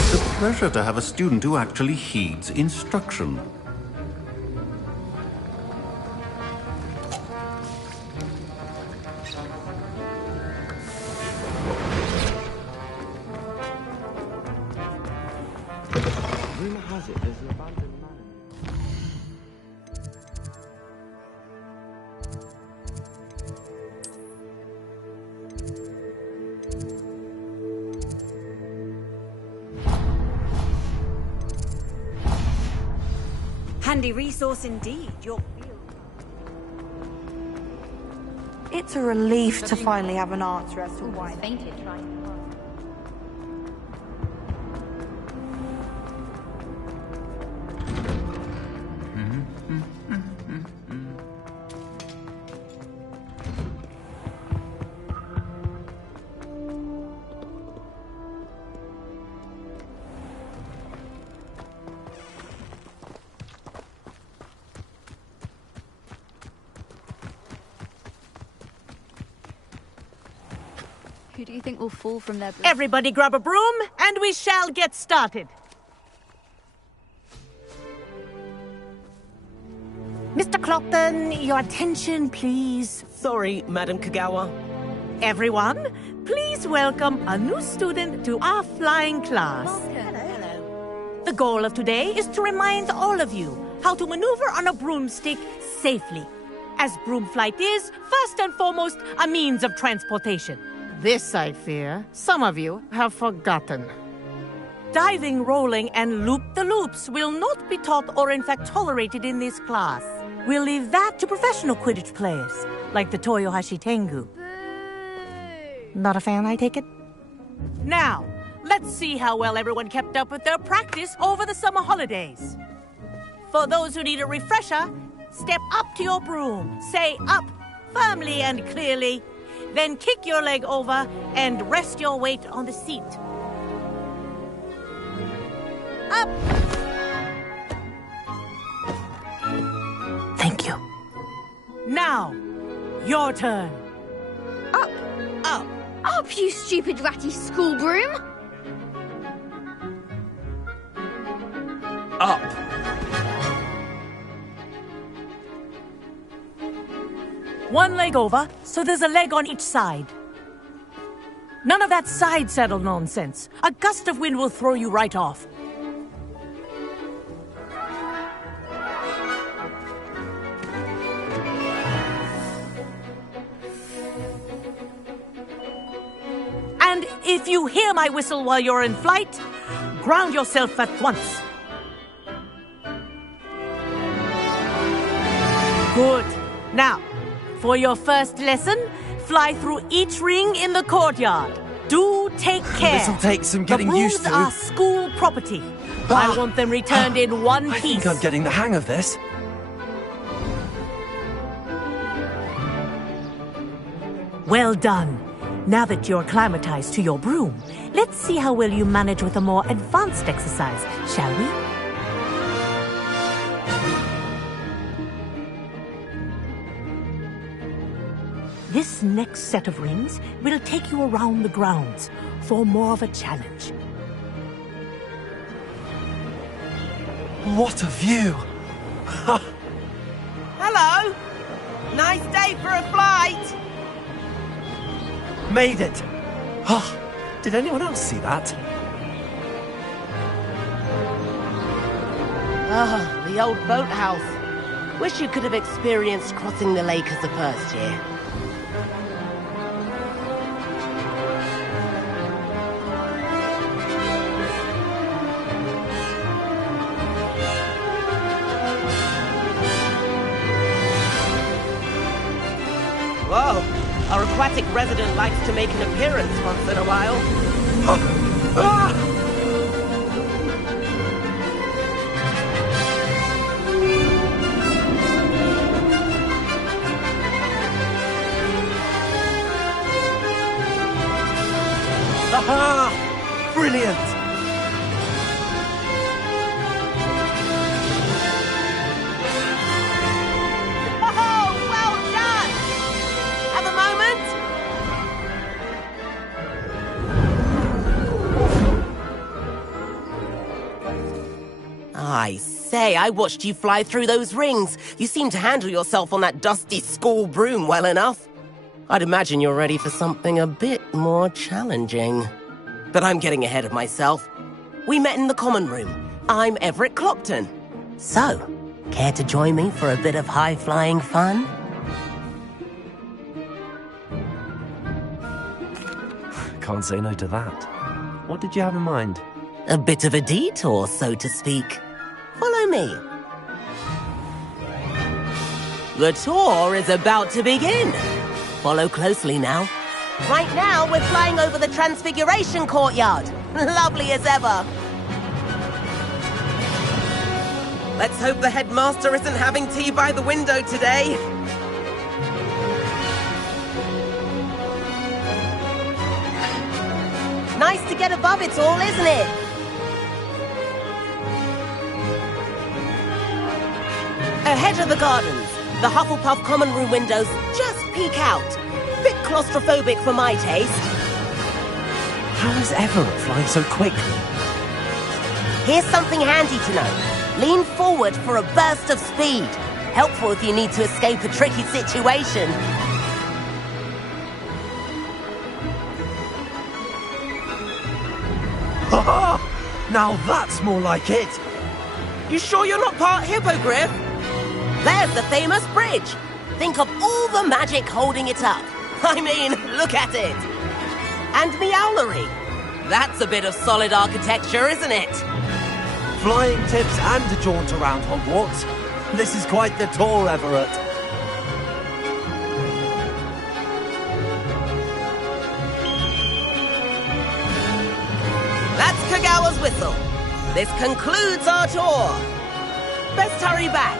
It's a pleasure to have a student who actually heeds instruction. Rumor has it there's an abandoned manor. Handy resource indeed. Your It's a relief to finally have an answer as to why they fainted trying to pass. Who do you think will fall from their... Everybody grab a broom, and we shall get started. Mr. Clockton, your attention, please. Sorry, Madam Kagawa. Everyone, please welcome a new student to our flying class. hello. The goal of today is to remind all of you how to maneuver on a broomstick safely, as broom flight is, first and foremost, a means of transportation. This, I fear, some of you have forgotten. Diving, rolling, and loop-the-loops will not be taught or in fact tolerated in this class. We'll leave that to professional Quidditch players, like the Toyohashi Tengu. Not a fan, I take it? Now, let's see how well everyone kept up with their practice over the summer holidays. For those who need a refresher, step up to your broom, say up firmly and clearly, then kick your leg over and rest your weight on the seat. Up! Thank you. Now, your turn. Up! Up! Up, you stupid ratty school broom! Up! One leg over, so there's a leg on each side. None of that side saddle nonsense. A gust of wind will throw you right off. And if you hear my whistle while you're in flight, ground yourself at once. Good. Now, for your first lesson, fly through each ring in the courtyard. Do take care. This'll take some getting the used to. are school property. I want them returned in one I piece. think I'm getting the hang of this. Well done. Now that you're acclimatized to your broom, let's see how well you manage with a more advanced exercise, shall we? This This next set of rings will take you around the grounds for more of a challenge. What a view! Hello! Nice day for a flight! Made it! Oh, did anyone else see that? Ah, the old boathouse. Wish you could have experienced crossing the lake as a first year. Whoa! Our aquatic resident likes to make an appearance once in a while. Aha! Brilliant! Oh, well done! Have a moment? I say, I watched you fly through those rings. You seem to handle yourself on that dusty school broom well enough. I'd imagine you're ready for something a bit more challenging. But I'm getting ahead of myself. We met in the common room. I'm Everett Clopton. So, care to join me for a bit of high-flying fun? Can't say no to that. What did you have in mind? A bit of a detour, so to speak. Follow me. The tour is about to begin. Follow closely now. Right now, we're flying over the Transfiguration Courtyard. Lovely as ever. Let's hope the headmaster isn't having tea by the window today. Nice to get above it all, isn't it? Ahead of the gardens, the Hufflepuff common room windows just peek out. Bit claustrophobic for my taste. How is Everett flying so quickly? Here's something handy to know. Lean forward for a burst of speed. Helpful if you need to escape a tricky situation. Ha! Now that's more like it! You sure you're not part hippogriff? There's the famous bridge. Think of all the magic holding it up. I mean, look at it. And Meowlery. That's a bit of solid architecture, isn't it? Flying tips and a jaunt around Hogwarts. This is quite the tour, Everett. That's Kagawa's whistle. This concludes our tour. Best hurry back.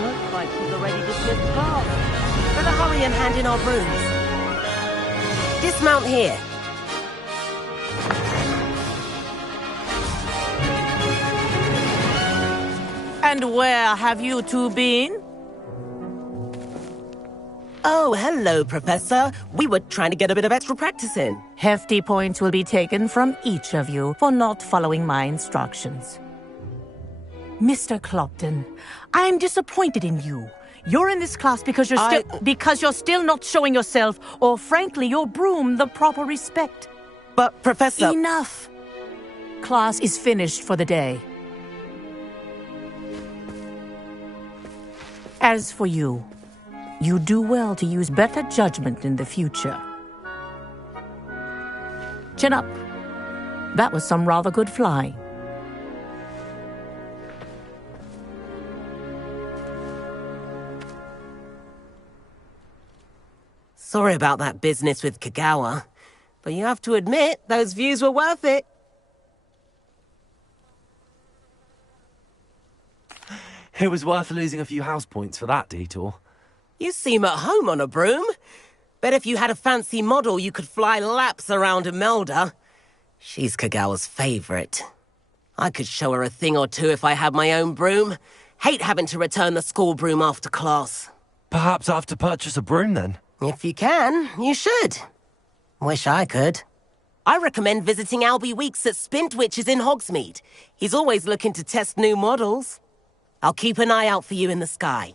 Looks like she's already dismissed class. Better hurry and hand in our brooms. Dismount here. And where have you two been? Oh, hello, Professor. We were trying to get a bit of extra practice in. Hefty points will be taken from each of you for not following my instructions. Mr. Clopton, I'm disappointed in you. You're in this class because you're still not showing yourself, or frankly, your broom, the proper respect. But, Professor... Enough. Class is finished for the day. As for you, you do well to use better judgment in the future. Chin up. That was some rather good flying. Sorry about that business with Kagawa, but you have to admit, those views were worth it. It was worth losing a few house points for that detour. You seem at home on a broom. Bet if you had a fancy model, you could fly laps around Imelda. She's Kagawa's favorite. I could show her a thing or two if I had my own broom. Hate having to return the school broom after class. Perhaps I have to purchase a broom then? If you can, you should. Wish I could. I recommend visiting Albie Weeks at Spintwitches in Hogsmeade. He's always looking to test new models. I'll keep an eye out for you in the sky.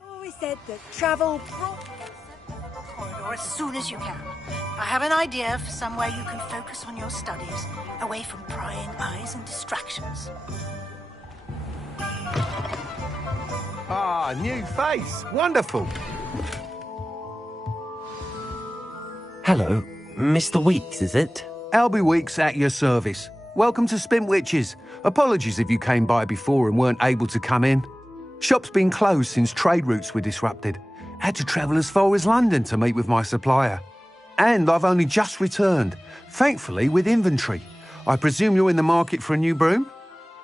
Always said that travel corridor as soon as you can. I have an idea for somewhere you can focus on your studies, away from prying eyes and distractions. Ah, new face. Wonderful. Hello, Mr. Weeks, is it? Albie Weeks at your service. Welcome to Spintwitches. Apologies if you came by before and weren't able to come in. Shop's been closed since trade routes were disrupted. Had to travel as far as London to meet with my supplier. And I've only just returned, thankfully with inventory. I presume you're in the market for a new broom?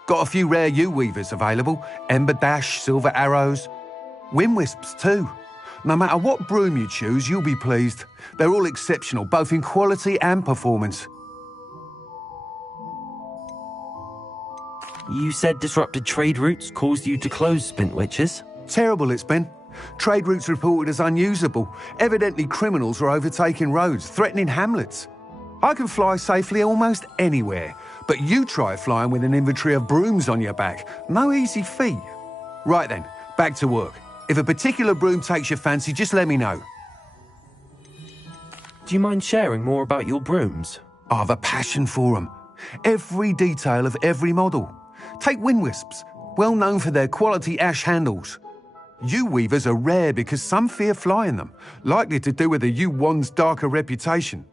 Got a few rare U-weavers available, Ember Dash, Silver Arrows, Wind Wisps too. No matter what broom you choose, you'll be pleased. They're all exceptional, both in quality and performance. You said disrupted trade routes caused you to close Spintwitches? Terrible it's been. Trade routes reported as unusable. Evidently criminals are overtaking roads, threatening hamlets. I can fly safely almost anywhere, but you try flying with an inventory of brooms on your back. No easy feat. Right then, back to work. If a particular broom takes your fancy, just let me know. Do you mind sharing more about your brooms? I have a passion for them. Every detail of every model. Take Wind Wisps, well known for their quality ash handles. U-weavers are rare because some fear flying them, likely to do with the U-wand's darker reputation.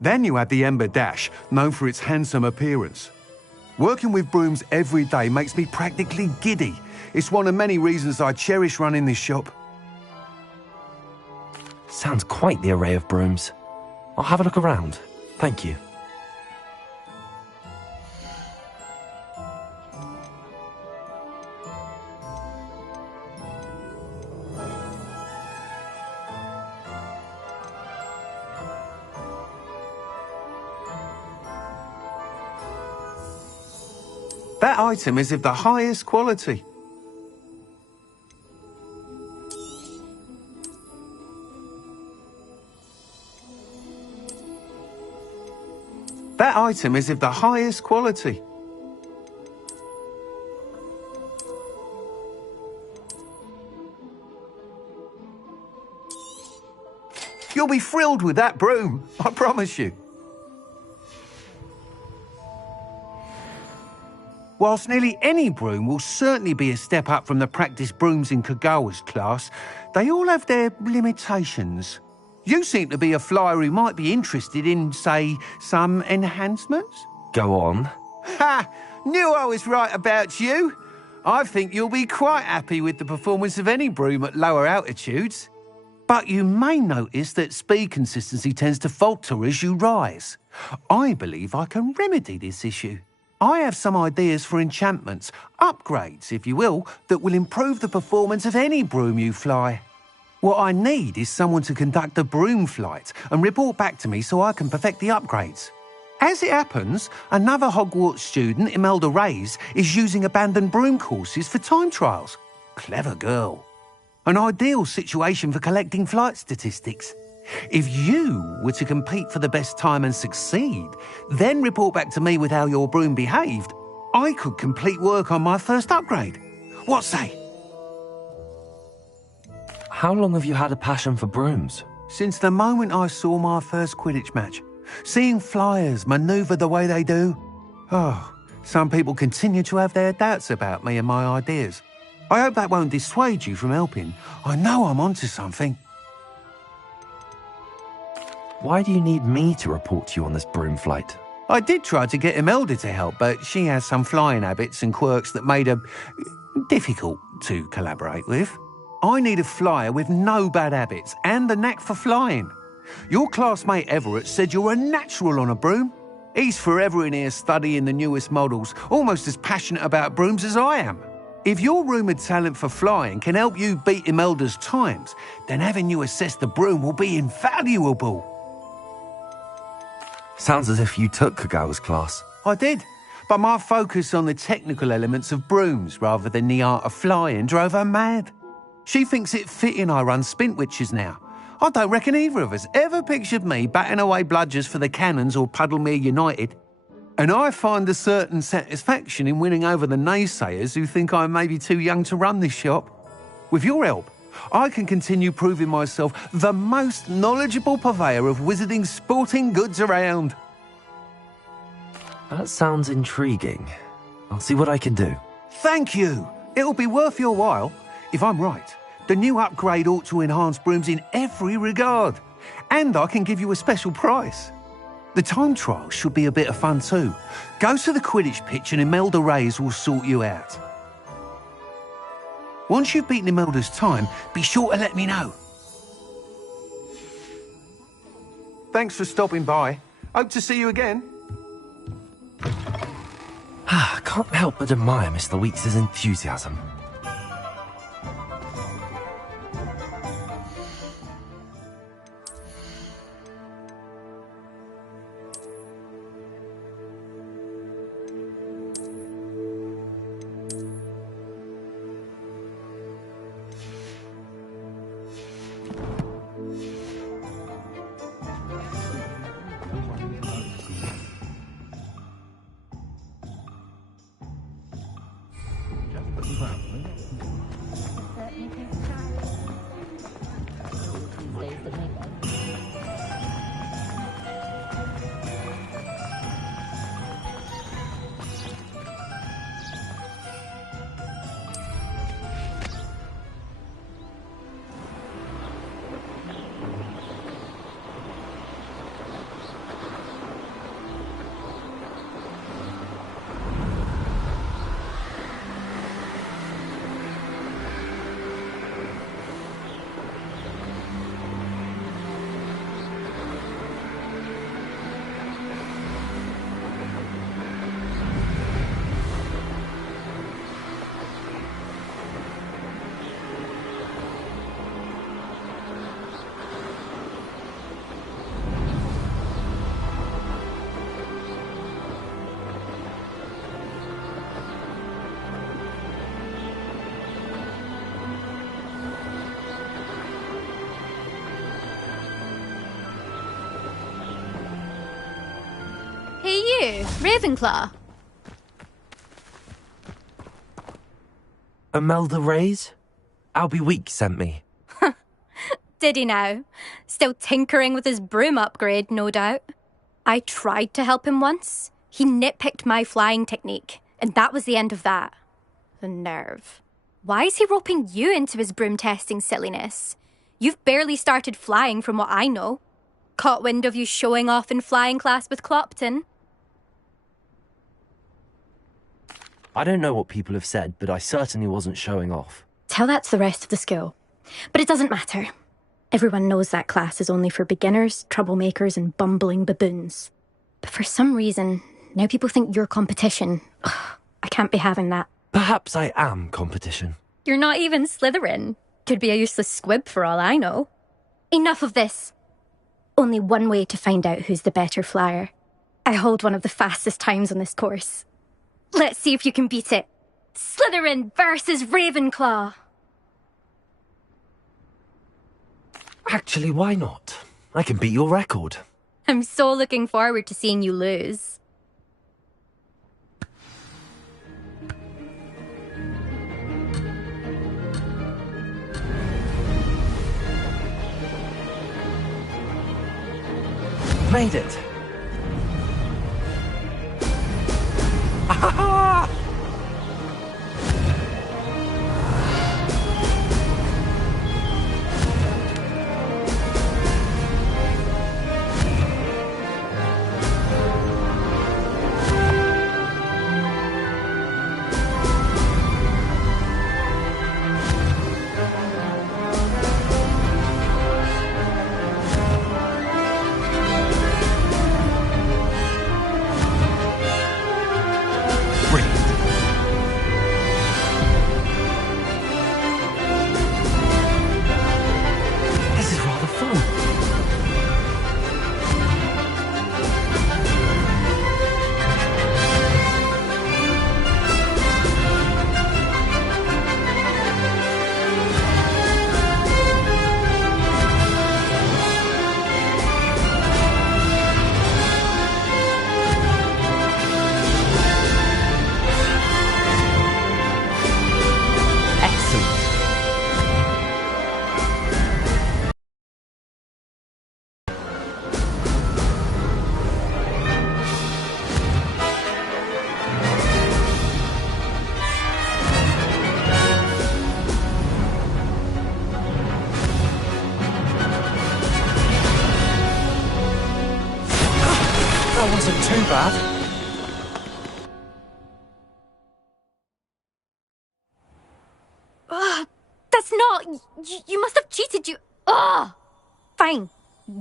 Then you have the Ember Dash, known for its handsome appearance. Working with brooms every day makes me practically giddy. It's one of many reasons I cherish running this shop. Sounds quite the array of brooms. I'll have a look around. Thank you. That item is of the highest quality. That item is of the highest quality. You'll be thrilled with that broom, I promise you. Whilst nearly any broom will certainly be a step up from the practice brooms in Kagawa's class, they all have their limitations. You seem to be a flyer who might be interested in, say, some enhancements? Go on. Ha! Knew I was right about you. I think you'll be quite happy with the performance of any broom at lower altitudes. But you may notice that speed consistency tends to falter as you rise. I believe I can remedy this issue. I have some ideas for enchantments, upgrades, if you will, that will improve the performance of any broom you fly. What I need is someone to conduct a broom flight and report back to me so I can perfect the upgrades. As it happens, another Hogwarts student, Imelda Reyes, is using abandoned broom courses for time trials. Clever girl. An ideal situation for collecting flight statistics. If you were to compete for the best time and succeed, then report back to me with how your broom behaved, I could complete work on my first upgrade. What say? How long have you had a passion for brooms? Since the moment I saw my first Quidditch match. Seeing flyers manoeuvre the way they do. Oh, some people continue to have their doubts about me and my ideas. I hope that won't dissuade you from helping. I know I'm onto something. why do you need me to report to you on this broom flight? I did try to get Imelda to help, but she has some flying habits and quirks that made her difficult to collaborate with. I need a flyer with no bad habits and the knack for flying. Your classmate Everett said you're a natural on a broom. He's forever in here studying the newest models, almost as passionate about brooms as I am. If your rumoured talent for flying can help you beat Imelda's times, then having you assess the broom will be invaluable. Sounds as if you took Kagawa's class. I did, but my focus on the technical elements of brooms rather than the art of flying drove her mad. She thinks it fitting I run Spintwitches now. I don't reckon either of us ever pictured me batting away bludgers for the Cannons or Puddlemere United. And I find a certain satisfaction in winning over the naysayers who think I'm maybe too young to run this shop. With your help, I can continue proving myself the most knowledgeable purveyor of wizarding sporting goods around. That sounds intriguing. I'll see what I can do. Thank you. It'll be worth your while. If I'm right, the new upgrade ought to enhance brooms in every regard. And I can give you a special price. The time trial should be a bit of fun too. Go to the Quidditch pitch and Imelda Reyes will sort you out. Once you've beaten Imelda's time, be sure to let me know. Thanks for stopping by. Hope to see you again. I can't help but admire Mr. Weeks' enthusiasm. Hey you, Ravenclaw. Imelda Reyes? Albie Weeks sent me. Did he now? Still tinkering with his broom upgrade, no doubt. I tried to help him once. He nitpicked my flying technique, and that was the end of that. The nerve. Why is he roping you into his broom testing silliness? You've barely started flying from what I know. Caught wind of you showing off in flying class with Clopton. I don't know what people have said, but I certainly wasn't showing off. Tell that to the rest of the school. But it doesn't matter. Everyone knows that class is only for beginners, troublemakers, and bumbling baboons. But for some reason, now people think you're competition. Ugh, I can't be having that. Perhaps I am competition. You're not even Slytherin. Could be a useless squib for all I know. Enough of this. Only one way to find out who's the better flyer. I hold one of the fastest times on this course. Let's see if you can beat it. Slytherin versus Ravenclaw. Actually, why not? I can beat your record. I'm so looking forward to seeing you lose. Made it. Ah! that wasn't too bad. Ugh, that's not... You must have cheated, you... Ugh! Fine.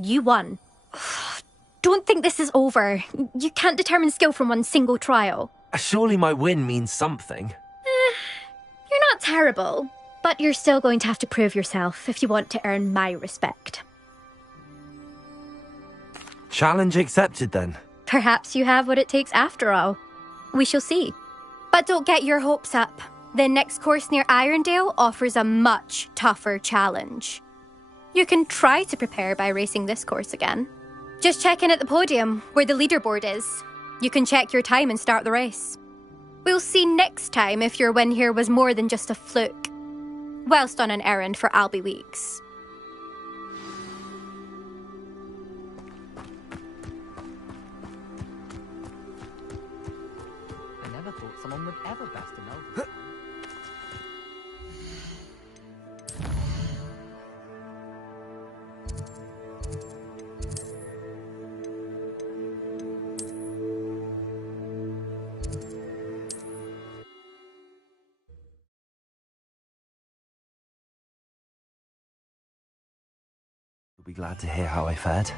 You won. Don't think this is over. You can't determine skill from one single trial. Surely my win means something. You're not terrible, but you're still going to have to prove yourself if you want to earn my respect. Challenge accepted then. Perhaps you have what it takes after all. We shall see. But don't get your hopes up. The next course near Irondale offers a much tougher challenge. You can try to prepare by racing this course again. Just check in at the podium, where the leaderboard is. You can check your time and start the race. We'll see next time if your win here was more than just a fluke. Whilst on an errand for Albie Weeks. I never thought someone would ever best a note. You'll be glad to hear how I fared.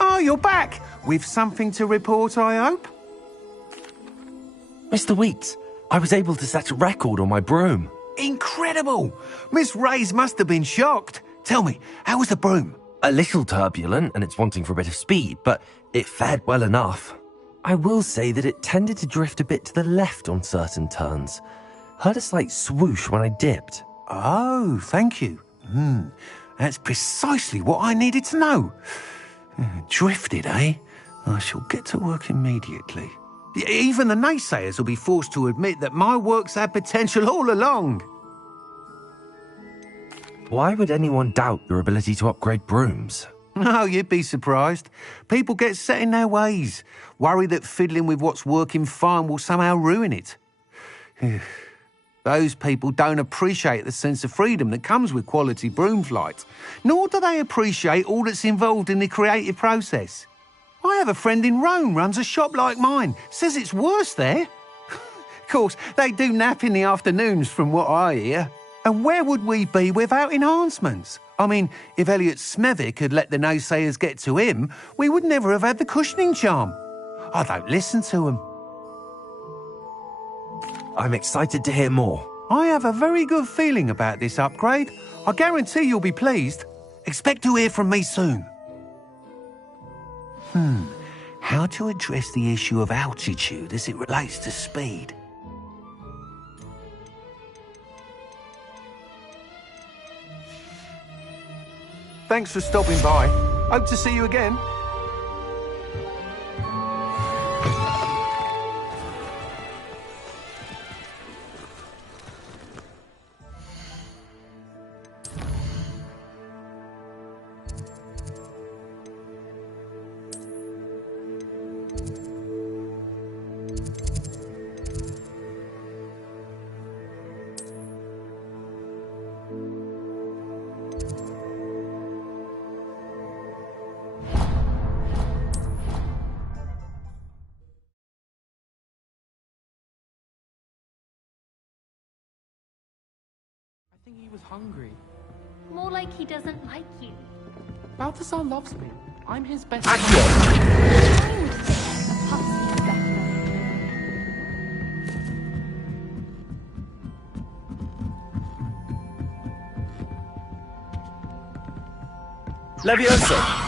Oh, you're back! With something to report, I hope? Mr. Weeks, I was able to set a record on my broom. Incredible! Miss Reyes must have been shocked. Tell me, how was the broom? A little turbulent and it's wanting for a bit of speed, but it fared well enough. I will say that it tended to drift a bit to the left on certain turns. Heard a slight swoosh when I dipped. Oh, thank you. That's precisely what I needed to know. Drifted, eh? I shall get to work immediately. Even the naysayers will be forced to admit that my work's had potential all along. Why would anyone doubt your ability to upgrade brooms? Oh, you'd be surprised. People get set in their ways, worry that fiddling with what's working fine will somehow ruin it. Those people don't appreciate the sense of freedom that comes with quality broom flight, nor do they appreciate all that's involved in the creative process. I have a friend in Rome runs a shop like mine, says it's worse there. Of course, they do nap in the afternoons from what I hear. And where would we be without enhancements? I mean, if Elliot Smethwick had let the naysayers get to him, we would never have had the cushioning charm. I don't listen to them. I'm excited to hear more. I have a very good feeling about this upgrade. I guarantee you'll be pleased. Expect to hear from me soon. How to address the issue of altitude as it relates to speed? Thanks for stopping by. Hope to see you again. I think he was hungry. More like he doesn't like you. Balthazar loves me. I'm his best Levioso!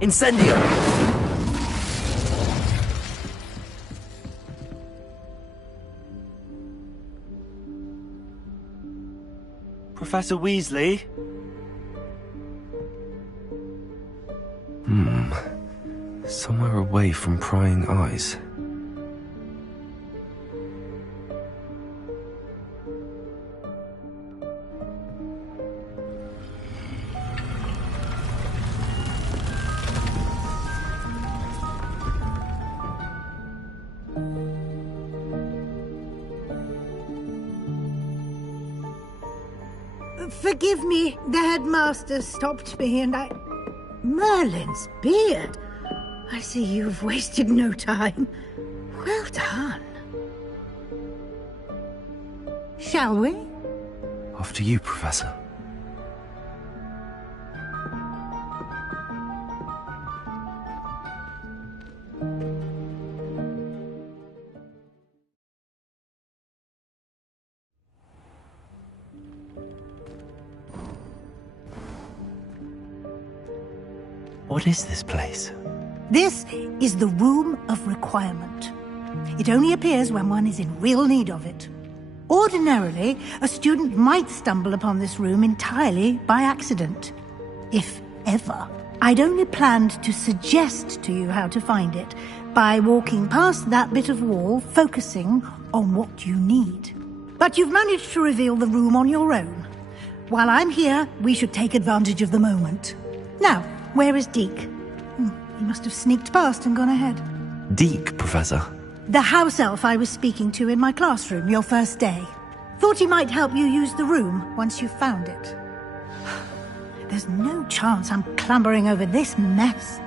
Incendio! Professor Weasley? Somewhere away from prying eyes. Forgive me, the headmaster stopped me and I... Merlin's beard. I see you've wasted no time. Well done. Shall we? After you, Professor. What is this place? This is the Room of Requirement. It only appears when one is in real need of it. Ordinarily, a student might stumble upon this room entirely by accident. If ever. I'd only planned to suggest to you how to find it by walking past that bit of wall, focusing on what you need. But you've managed to reveal the room on your own. While I'm here, we should take advantage of the moment. Now, where is Deke? He must have sneaked past and gone ahead. Deke, Professor. The house elf I was speaking to in my classroom your first day. Thought he might help you use the room once you found it. There's no chance I'm clambering over this mess.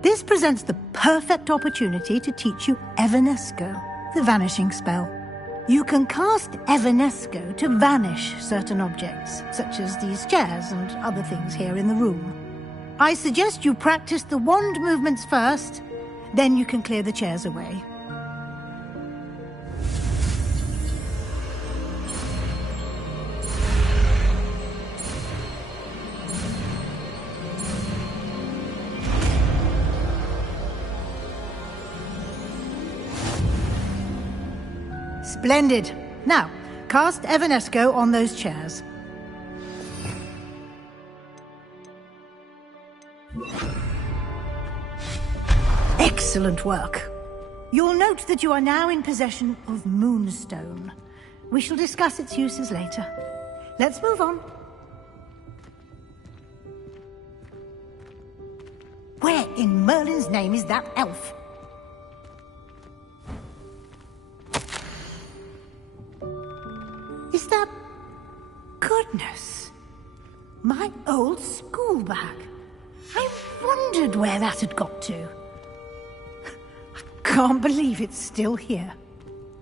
This presents the perfect opportunity to teach you Evanesco, the vanishing spell. You can cast Evanesco to vanish certain objects, such as these chairs and other things here in the room. I suggest you practice the wand movements first, then you can clear the chairs away. Splendid. Now, cast Evanesco on those chairs. Excellent work. You'll note that you are now in possession of Moonstone. We shall discuss its uses later. Let's move on. Where in Merlin's name is that elf? Is that... Goodness. My old school bag. I wondered where that had got to. I can't believe it's still here.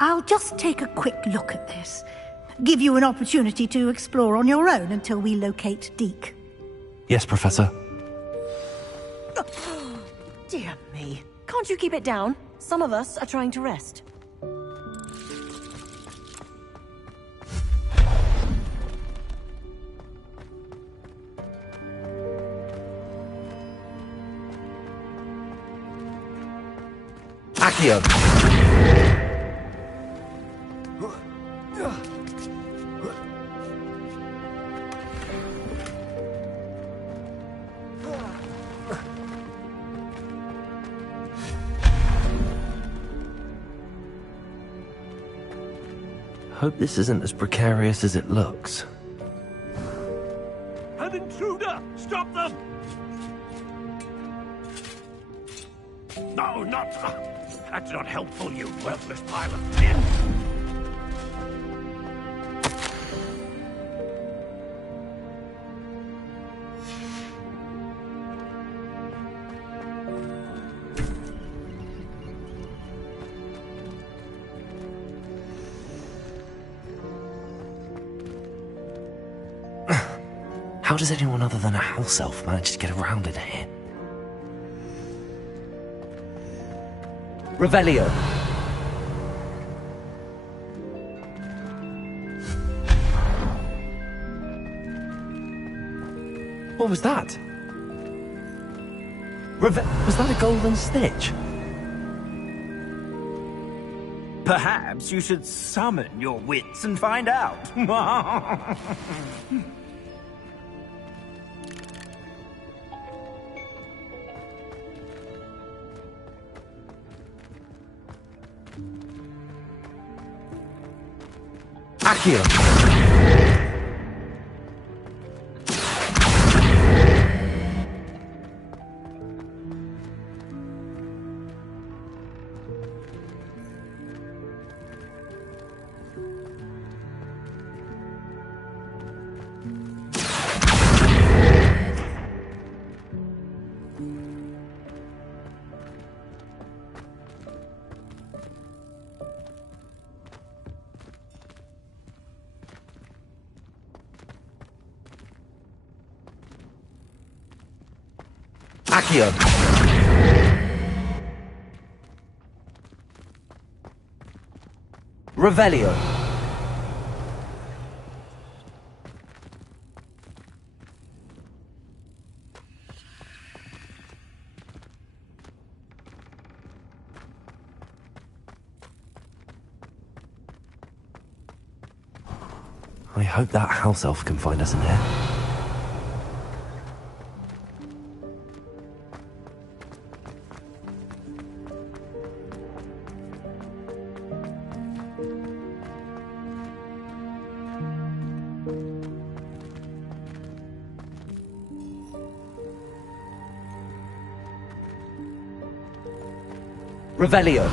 I'll just take a quick look at this. Give you an opportunity to explore on your own until we locate Deke. Yes, Professor. Dear me. Can't you keep it down? Some of us are trying to rest. Accio! Hope this isn't as precarious as it looks. An intruder! Stop them! No, not... That's not helpful, you worthless pile of tin! How does anyone other than a house elf manage to get around in here? Revelio. What was that? Was that a golden stitch? Perhaps you should summon your wits and find out. Accio! Accio! Revelio! I hope that house elf can find us in there. Revelio.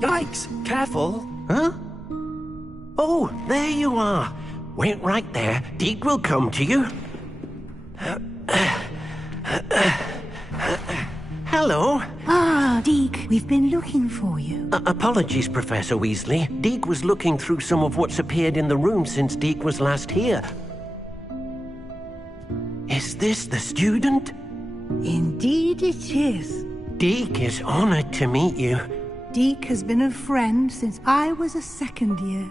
Yikes! Careful! Huh? Oh, there you are. Wait right there. Deke will come to you. Hello. Ah, Deke, we've been looking for you. Apologies, Professor Weasley. Deke was looking through some of what's appeared in the room since Deke was last here. Is this the student? Indeed it is. Deke is honored to meet you. Deke has been a friend since I was a second year.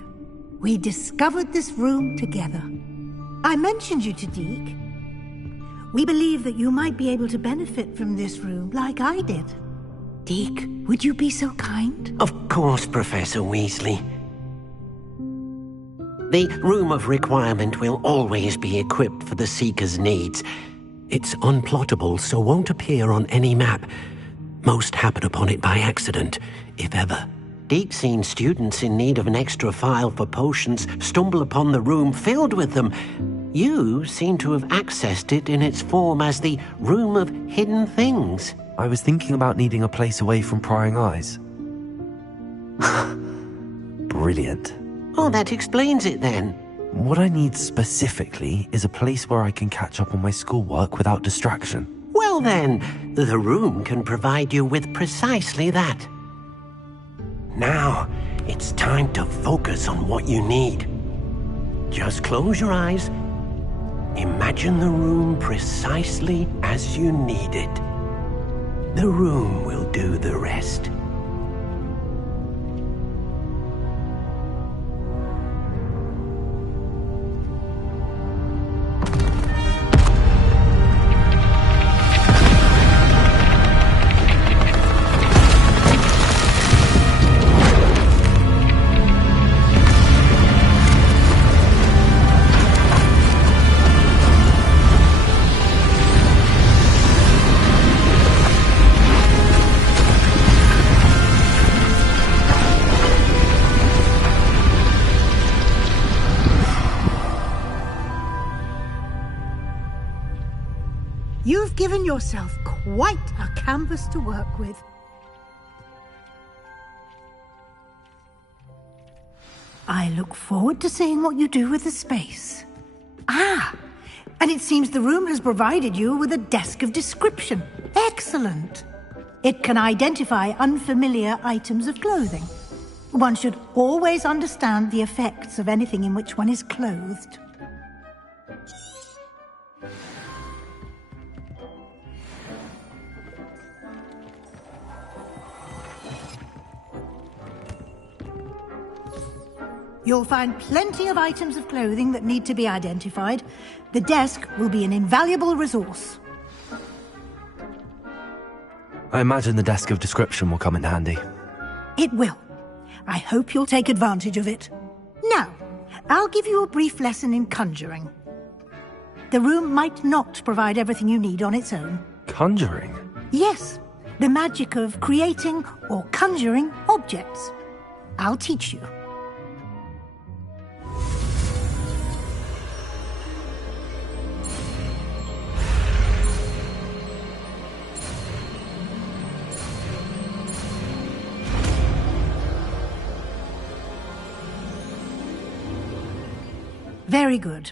We discovered this room together. I mentioned you to Deke. We believe that you might be able to benefit from this room like I did. Deke, would you be so kind? Of course, Professor Weasley. The Room of Requirement will always be equipped for the Seeker's needs. It's unplottable, so won't appear on any map. Most happen upon it by accident, if ever. Deke's seen students in need of an extra file for potions stumble upon the room filled with them. You seem to have accessed it in its form as the Room of Hidden Things. I was thinking about needing a place away from prying eyes. Brilliant. Oh, that explains it then. What I need specifically is a place where I can catch up on my schoolwork without distraction. Well then, the room can provide you with precisely that. Now, it's time to focus on what you need. Just close your eyes. Imagine the room precisely as you need it. The room will do the rest. You've given yourself quite a canvas to work with. I look forward to seeing what you do with the space. Ah, and it seems the room has provided you with a desk of description. Excellent. It can identify unfamiliar items of clothing. One should always understand the effects of anything in which one is clothed. You'll find plenty of items of clothing that need to be identified. The desk will be an invaluable resource. I imagine the desk of description will come in handy. It will. I hope you'll take advantage of it. Now, I'll give you a brief lesson in conjuring. The room might not provide everything you need on its own. Conjuring? Yes, the magic of creating or conjuring objects. I'll teach you. Very good.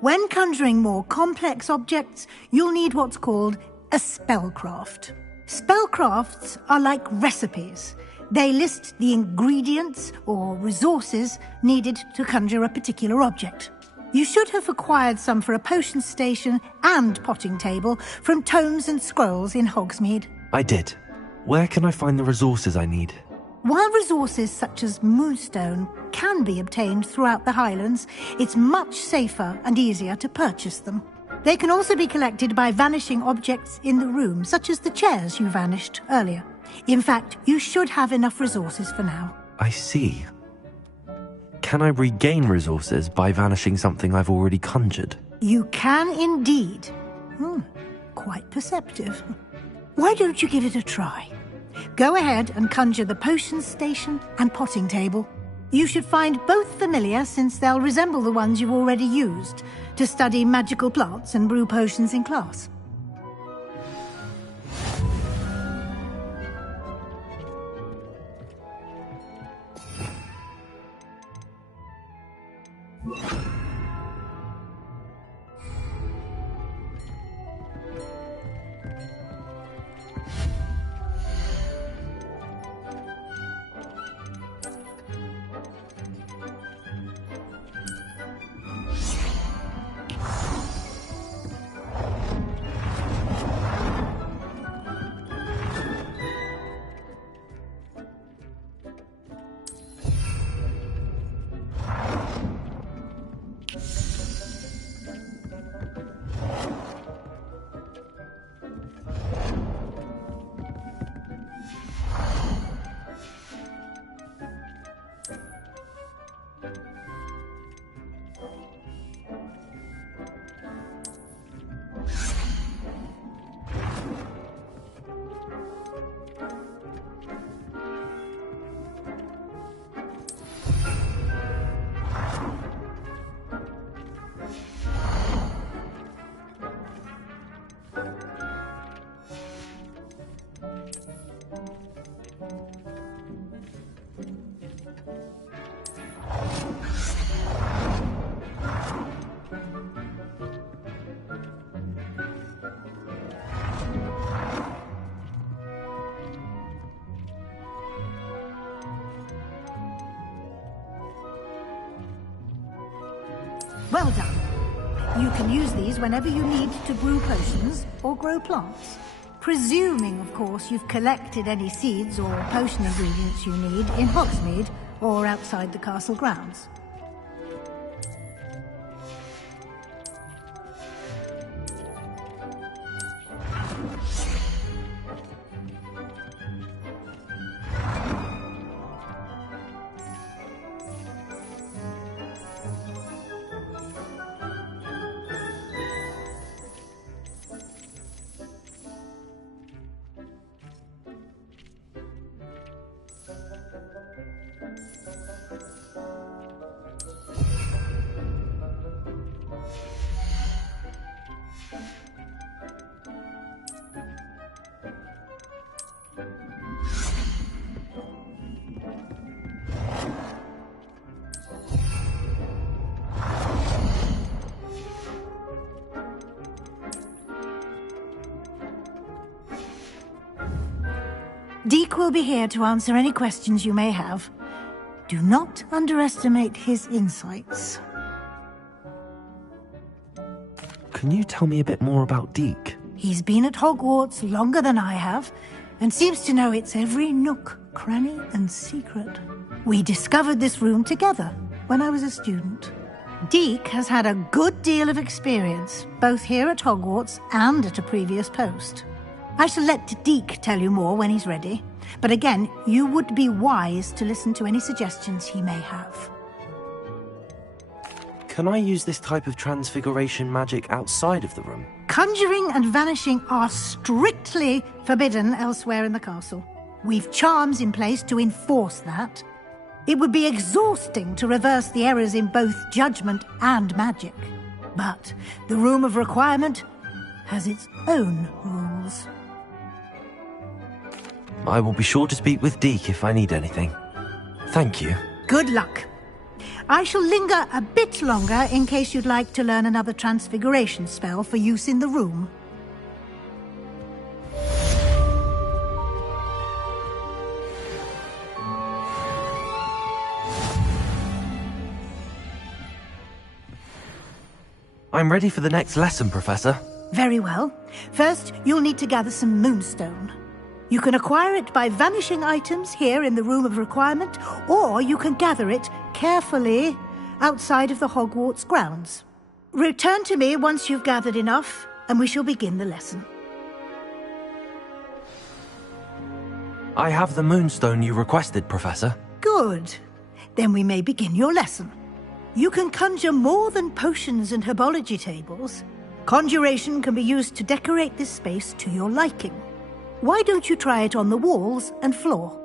When conjuring more complex objects, you'll need what's called a spellcraft. Spellcrafts are like recipes. They list the ingredients or resources needed to conjure a particular object. You should have acquired some for a potion station and potting table from tomes and scrolls in Hogsmeade. I did. Where can I find the resources I need? While resources such as moonstone can be obtained throughout the Highlands, it's much safer and easier to purchase them. They can also be collected by vanishing objects in the room, such as the chairs you vanished earlier. In fact, you should have enough resources for now. I see. Can I regain resources by vanishing something I've already conjured? You can indeed. Quite perceptive. Why don't you give it a try? Go ahead and conjure the potion station and potting table. You should find both familiar, since they'll resemble the ones you've already used to study magical plants and brew potions in class. Well done. You can use these whenever you need to brew potions or grow plants. Presuming, of course, you've collected any seeds or potion ingredients you need in Hogsmeade or outside the castle grounds. Deke will be here to answer any questions you may have. Do not underestimate his insights. Can you tell me a bit more about Deke? He's been at Hogwarts longer than I have, and seems to know its every nook, cranny, and secret. We discovered this room together when I was a student. Deke has had a good deal of experience, both here at Hogwarts and at a previous post. I shall let Deke tell you more when he's ready, but again, you would be wise to listen to any suggestions he may have. Can I use this type of transfiguration magic outside of the room? Conjuring and vanishing are strictly forbidden elsewhere in the castle. We've charms in place to enforce that. It would be exhausting to reverse the errors in both judgment and magic. But the Room of Requirement has its own rules. I will be sure to speak with Deke if I need anything. Thank you. Good luck. I shall linger a bit longer in case you'd like to learn another transfiguration spell for use in the room. I'm ready for the next lesson, Professor. Very well. First, you'll need to gather some moonstone. You can acquire it by vanishing items here in the Room of Requirement, or you can gather it carefully outside of the Hogwarts grounds. Return to me once you've gathered enough, and we shall begin the lesson. I have the moonstone you requested, Professor. Good. Then we may begin your lesson. You can conjure more than potions and herbology tables. Conjuration can be used to decorate this space to your liking. Why don't you try it on the walls and floor?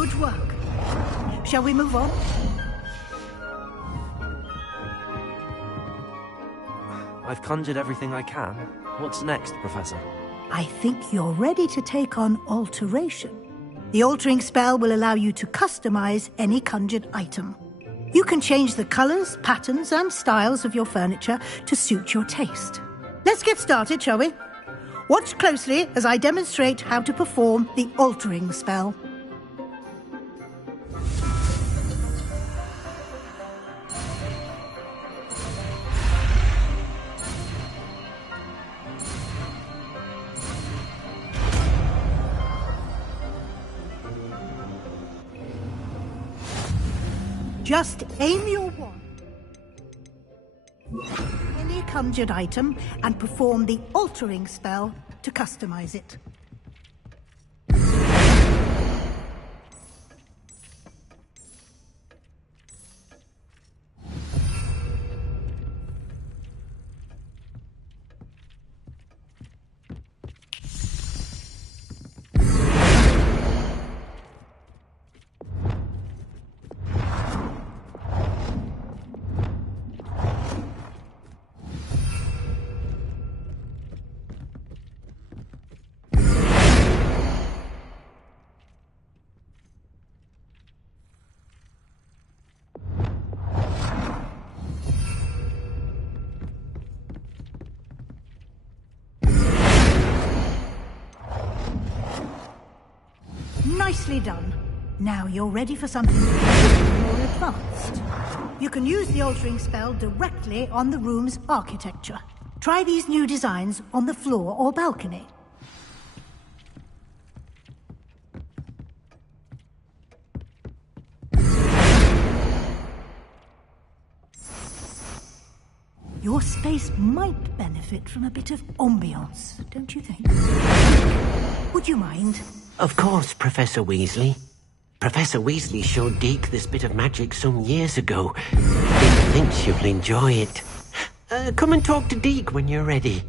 Good work. Shall we move on? I've conjured everything I can. What's next, Professor? I think you're ready to take on alteration. The altering spell will allow you to customize any conjured item. You can change the colors, patterns, and styles of your furniture to suit your taste. Let's get started, shall we? Watch closely as I demonstrate how to perform the altering spell. Just aim your wand at any conjured item and perform the altering spell to customize it. Nicely done. Now you're ready for something more advanced. You can use the altering spell directly on the room's architecture. Try these new designs on the floor or balcony. Your space might benefit from a bit of ambiance, don't you think? Would you mind? Of course, Professor Weasley. Professor Weasley showed Deke this bit of magic some years ago. Deke thinks you'll enjoy it. Come and talk to Deke when you're ready.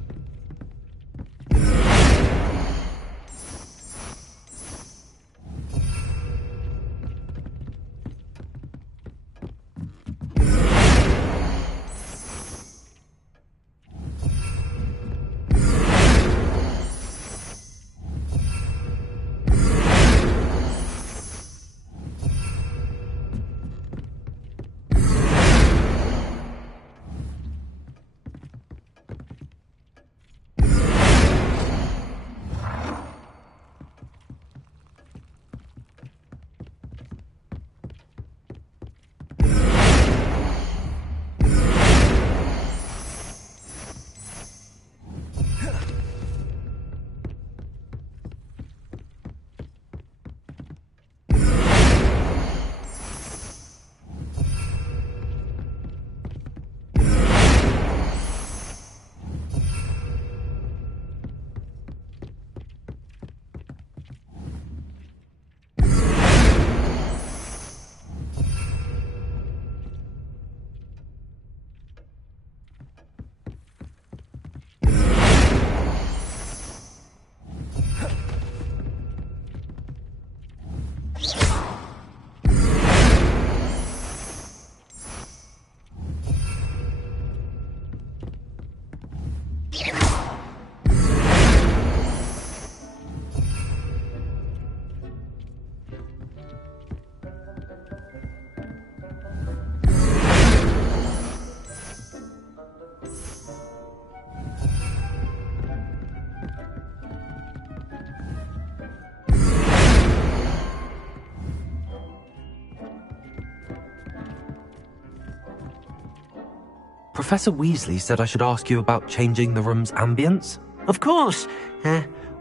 Professor Weasley said I should ask you about changing the room's ambience? Of course.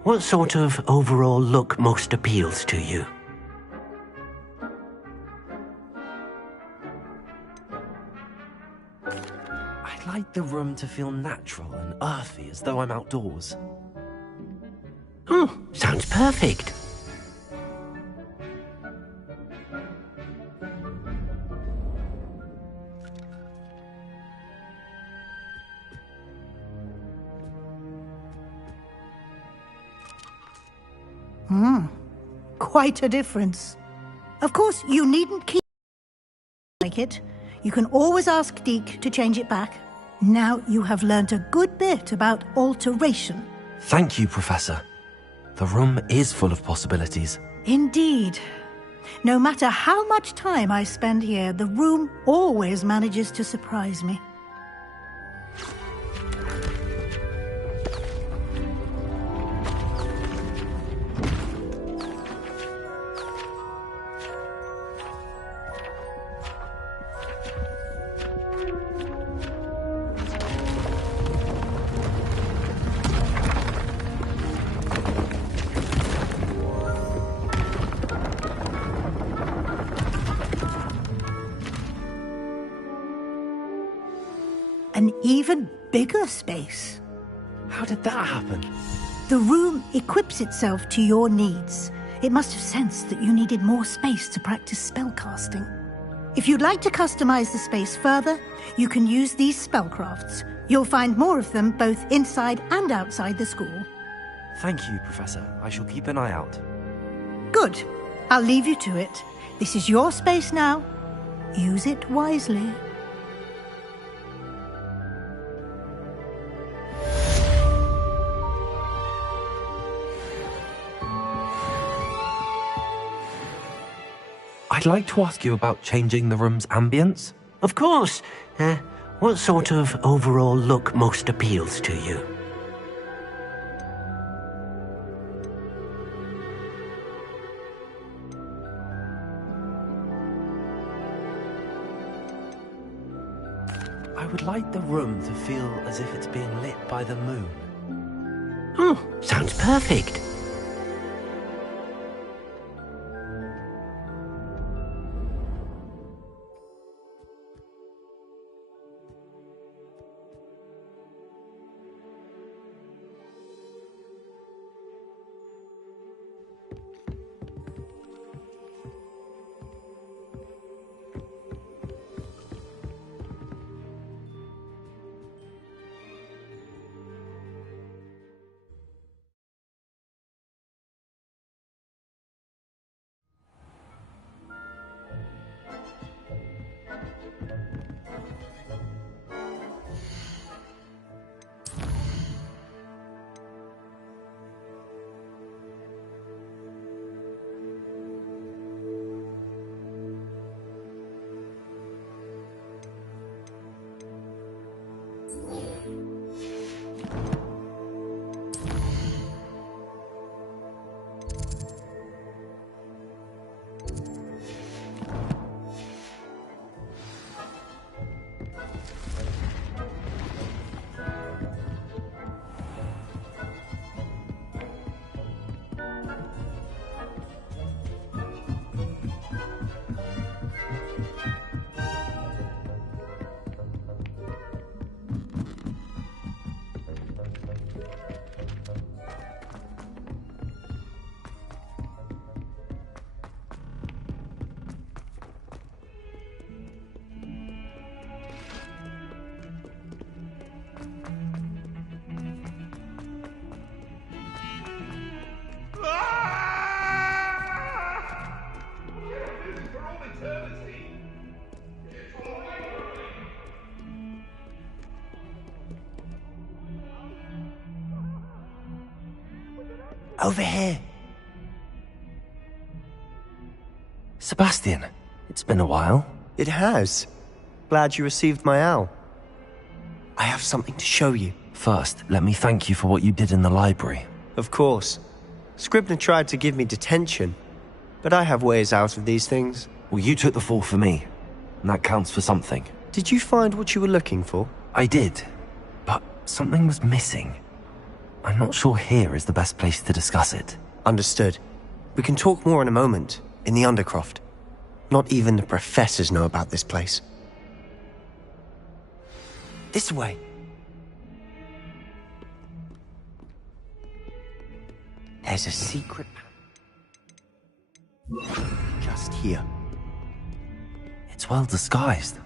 What sort of overall look most appeals to you? I'd like the room to feel natural and earthy, as though I'm outdoors. Oh, sounds perfect. Quite a difference. Of course, you needn't keep like it. You can always ask Deke to change it back. Now you have learnt a good bit about alteration. Thank you, Professor. The room is full of possibilities. Indeed. No matter how much time I spend here, the room always manages to surprise me. An even bigger space. How did that happen? The room equips itself to your needs. It must have sensed that you needed more space to practice spellcasting. If you'd like to customize the space further, you can use these spellcrafts. You'll find more of them both inside and outside the school. Thank you, Professor. I shall keep an eye out. Good. I'll leave you to it. This is your space now. Use it wisely. I'd like to ask you about changing the room's ambience. Of course. What sort of overall look most appeals to you? I would like the room to feel as if it's being lit by the moon. Oh, sounds perfect. Over here. Sebastian, it's been a while. It has. Glad you received my owl. I have something to show you. First, let me thank you for what you did in the library. Of course. Scribner tried to give me detention, but I have ways out of these things. Well, you took the fall for me, and that counts for something. Did you find what you were looking for? I did, but something was missing. I'm not sure here is the best place to discuss it. Understood. We can talk more in a moment, in the Undercroft. Not even the professors know about this place. This way. There's a secret just here. It's well disguised.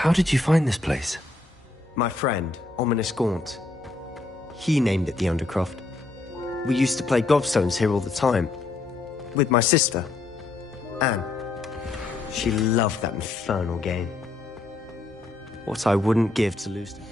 How did you find this place? My friend, Ominous Gaunt. He named it the Undercroft. We used to play gobstones here all the time. With my sister, Anne. She loved that infernal game. What I wouldn't give to lose to...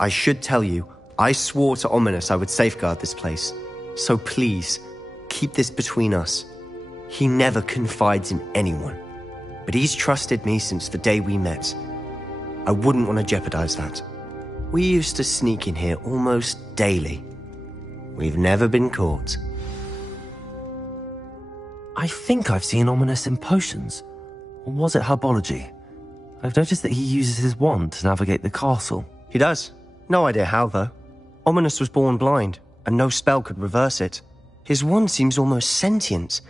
I should tell you, I swore to Ominous I would safeguard this place. So please, keep this between us. He never confides in anyone. But he's trusted me since the day we met. I wouldn't want to jeopardize that. We used to sneak in here almost daily. We've never been caught. I think I've seen Ominous in potions. Or was it herbology? I've noticed that he uses his wand to navigate the castle. He does. No idea how, though. Ominous was born blind, and no spell could reverse it. His wand seems almost sentient.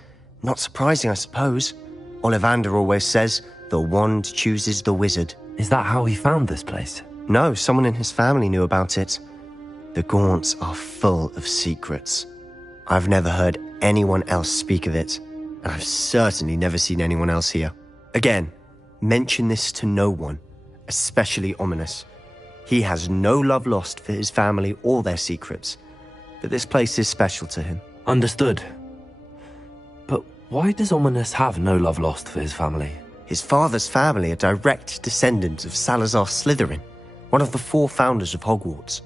Not surprising, I suppose. Ollivander always says, the wand chooses the wizard. Is that how he found this place? No, someone in his family knew about it. The Gaunts are full of secrets. I've never heard anyone else speak of it, and I've certainly never seen anyone else here. Again, mention this to no one, especially Ominous. He has no love lost for his family or their secrets, but this place is special to him. Understood. But why does Ominous have no love lost for his family? His father's family are direct descendants of Salazar Slytherin, one of the 4 founders of Hogwarts.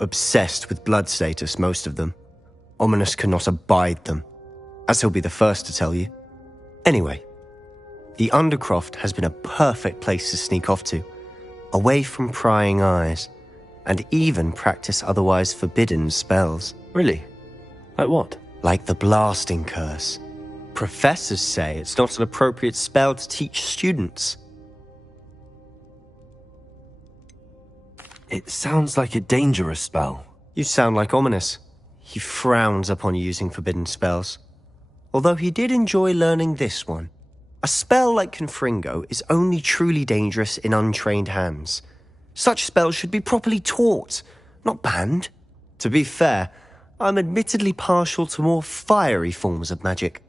Obsessed with blood status, most of them. Ominous cannot abide them, as he'll be the first to tell you. Anyway, the Undercroft has been a perfect place to sneak off to, away from prying eyes, and even practice otherwise forbidden spells. Really? Like what? Like the blasting curse. Professors say it's not an appropriate spell to teach students. It sounds like a dangerous spell. You sound like Ominous. He frowns upon using forbidden spells. Although he did enjoy learning this one. A spell like Confringo is only truly dangerous in untrained hands. Such spells should be properly taught, not banned. To be fair, I'm admittedly partial to more fiery forms of magic.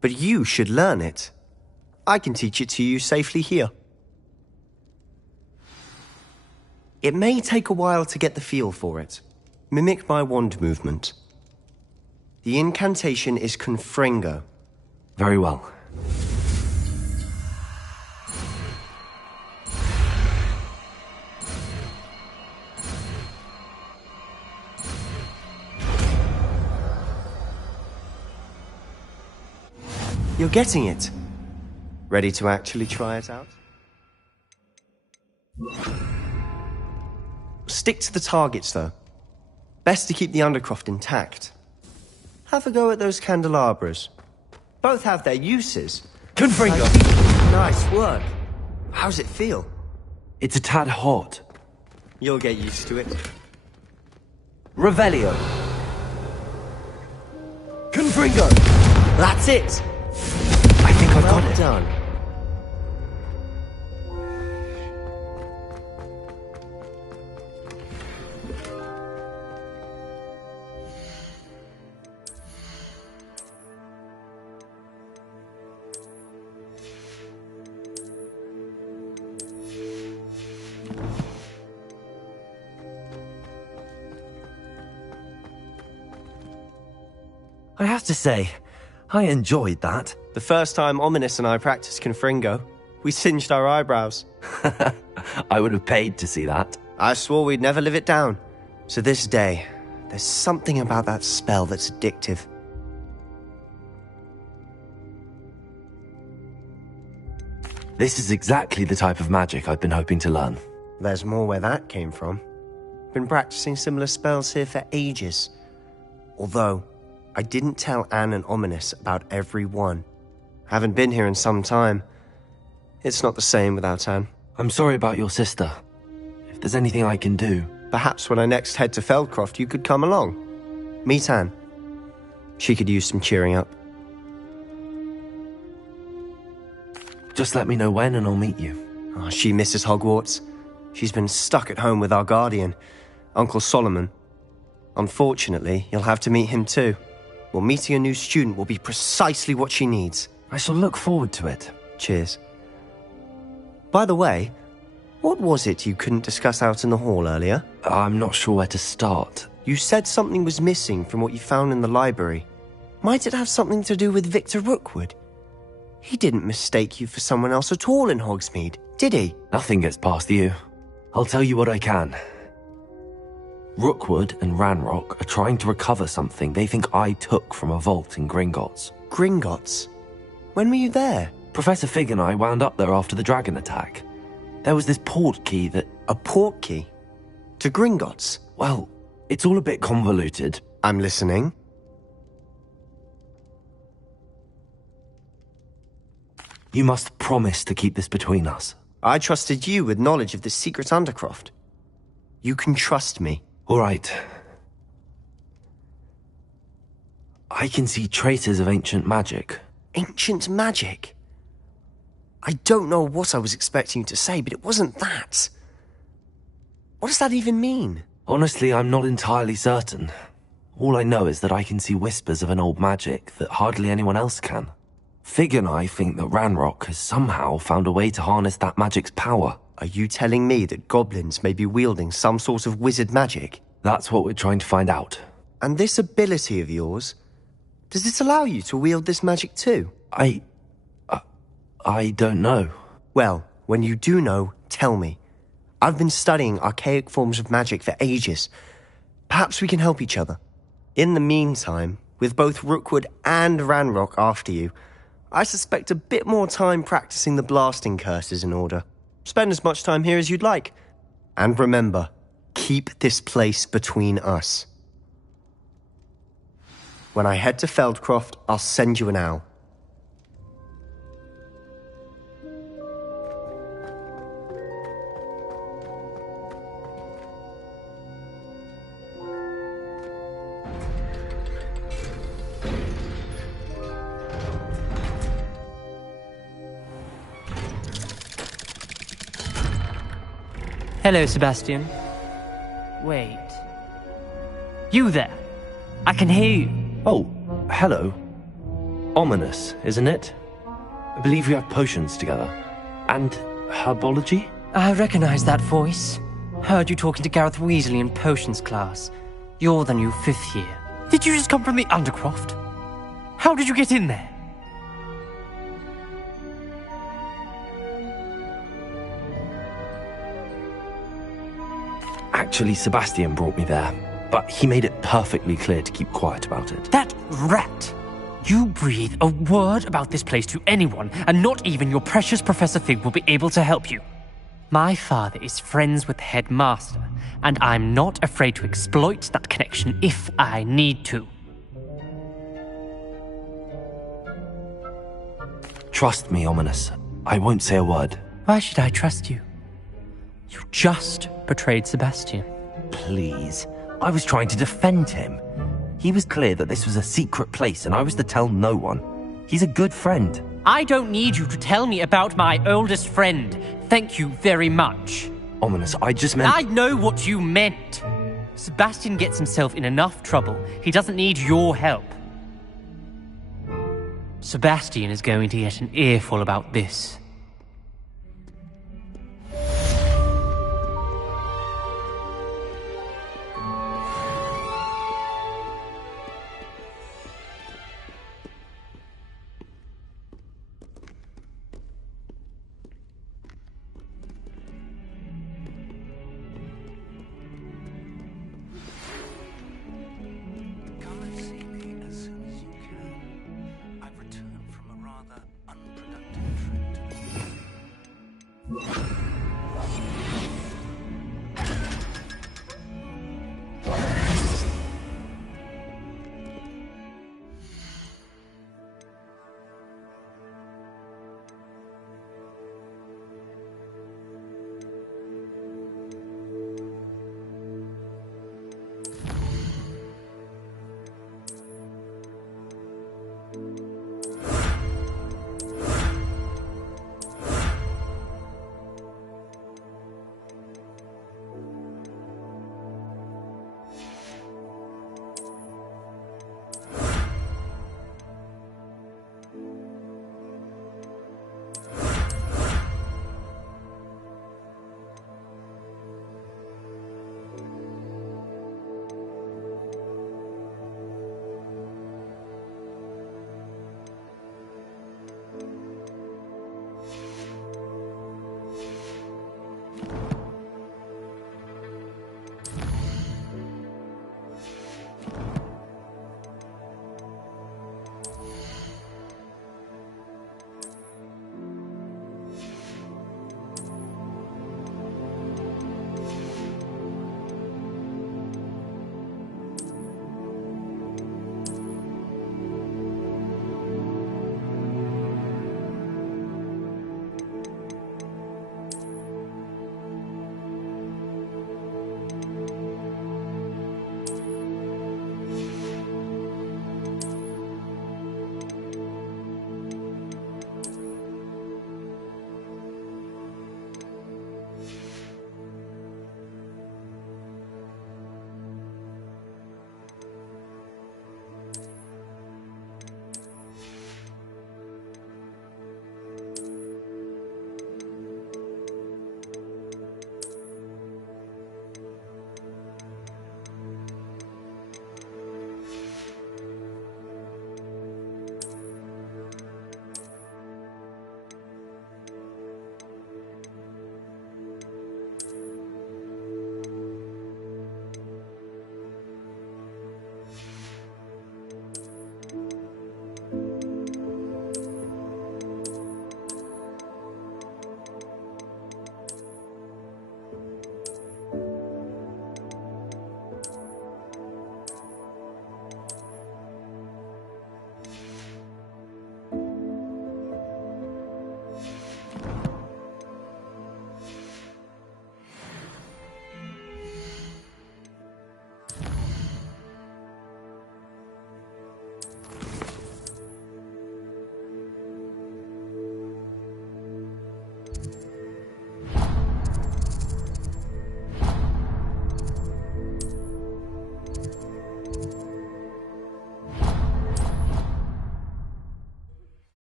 But you should learn it. I can teach it to you safely here. It may take a while to get the feel for it. Mimic my wand movement. The incantation is Confringo. Very well. You're getting it. Ready to actually try it out? Stick to the targets, though. Best to keep the Undercroft intact. Have a go at those candelabras. Both have their uses. Confringo! Nice work. How's it feel? It's a tad hot. You'll get used to it. Revelio! Confringo! That's it! I think I've got it. Done. I have to say, I enjoyed that. The first time Ominous and I practiced Confringo, we singed our eyebrows. I would have paid to see that. I swore we'd never live it down. To this day, there's something about that spell that's addictive. This is exactly the type of magic I've been hoping to learn. There's more where that came from. Been practicing similar spells here for ages. Although, I didn't tell Anne and Ominous about every one. Haven't been here in some time. It's not the same without Anne. I'm sorry about your sister. If there's anything I can do... Perhaps when I next head to Feldcroft, you could come along. Meet Anne. She could use some cheering up. Just let me know when and I'll meet you. Oh, she misses Hogwarts. She's been stuck at home with our guardian, Uncle Solomon. Unfortunately, you'll have to meet him too. Well, meeting a new student will be precisely what she needs. I shall look forward to it. Cheers. By the way, what was it you couldn't discuss out in the hall earlier? I'm not sure where to start. You said something was missing from what you found in the library. Might it have something to do with Victor Rookwood? He didn't mistake you for someone else at all in Hogsmeade, did he? Nothing gets past you. I'll tell you what I can. Rookwood and Ranrock are trying to recover something they think I took from a vault in Gringotts. Gringotts? When were you there? Professor Fig and I wound up there after the dragon attack. There was this port key that... A port key? To Gringotts? Well, it's all a bit convoluted. I'm listening. You must promise to keep this between us. I trusted you with knowledge of the secret Undercroft. You can trust me. All right. I can see traces of ancient magic. Ancient magic? I don't know what I was expecting you to say, but it wasn't that. What does that even mean? Honestly, I'm not entirely certain. All I know is that I can see whispers of an old magic that hardly anyone else can. Fig and I think that Ranrock has somehow found a way to harness that magic's power. Are you telling me that goblins may be wielding some sort of wizard magic? That's what we're trying to find out. And this ability of yours, does it allow you to wield this magic too? I don't know. Well, when you do know, tell me. I've been studying archaic forms of magic for ages. Perhaps we can help each other. In the meantime, with both Rookwood and Ranrock after you, I suspect a bit more time practicing the blasting curse is in order. Spend as much time here as you'd like. And remember, keep this place between us. When I head to Feldcroft, I'll send you an owl. Hello, Sebastian. Wait. You there? I can hear you. Oh, hello. Ominous, isn't it? I believe we have potions together. And herbology? I recognize that voice. Heard you talking to Gareth Weasley in potions class. You're the new 5th year. Did you just come from the Undercroft? How did you get in there? Actually, Sebastian brought me there, but he made it perfectly clear to keep quiet about it. That rat! You breathe a word about this place to anyone, and not even your precious Professor Fig will be able to help you. My father is friends with the headmaster, and I'm not afraid to exploit that connection if I need to. Trust me, Ominous. I won't say a word. Why should I trust you? You just betrayed Sebastian. Please. I was trying to defend him. He was clear that this was a secret place and I was to tell no one. He's a good friend. I don't need you to tell me about my oldest friend. Thank you very much. Ominous, I just meant... I know what you meant. Sebastian gets himself in enough trouble. He doesn't need your help. Sebastian is going to get an earful about this.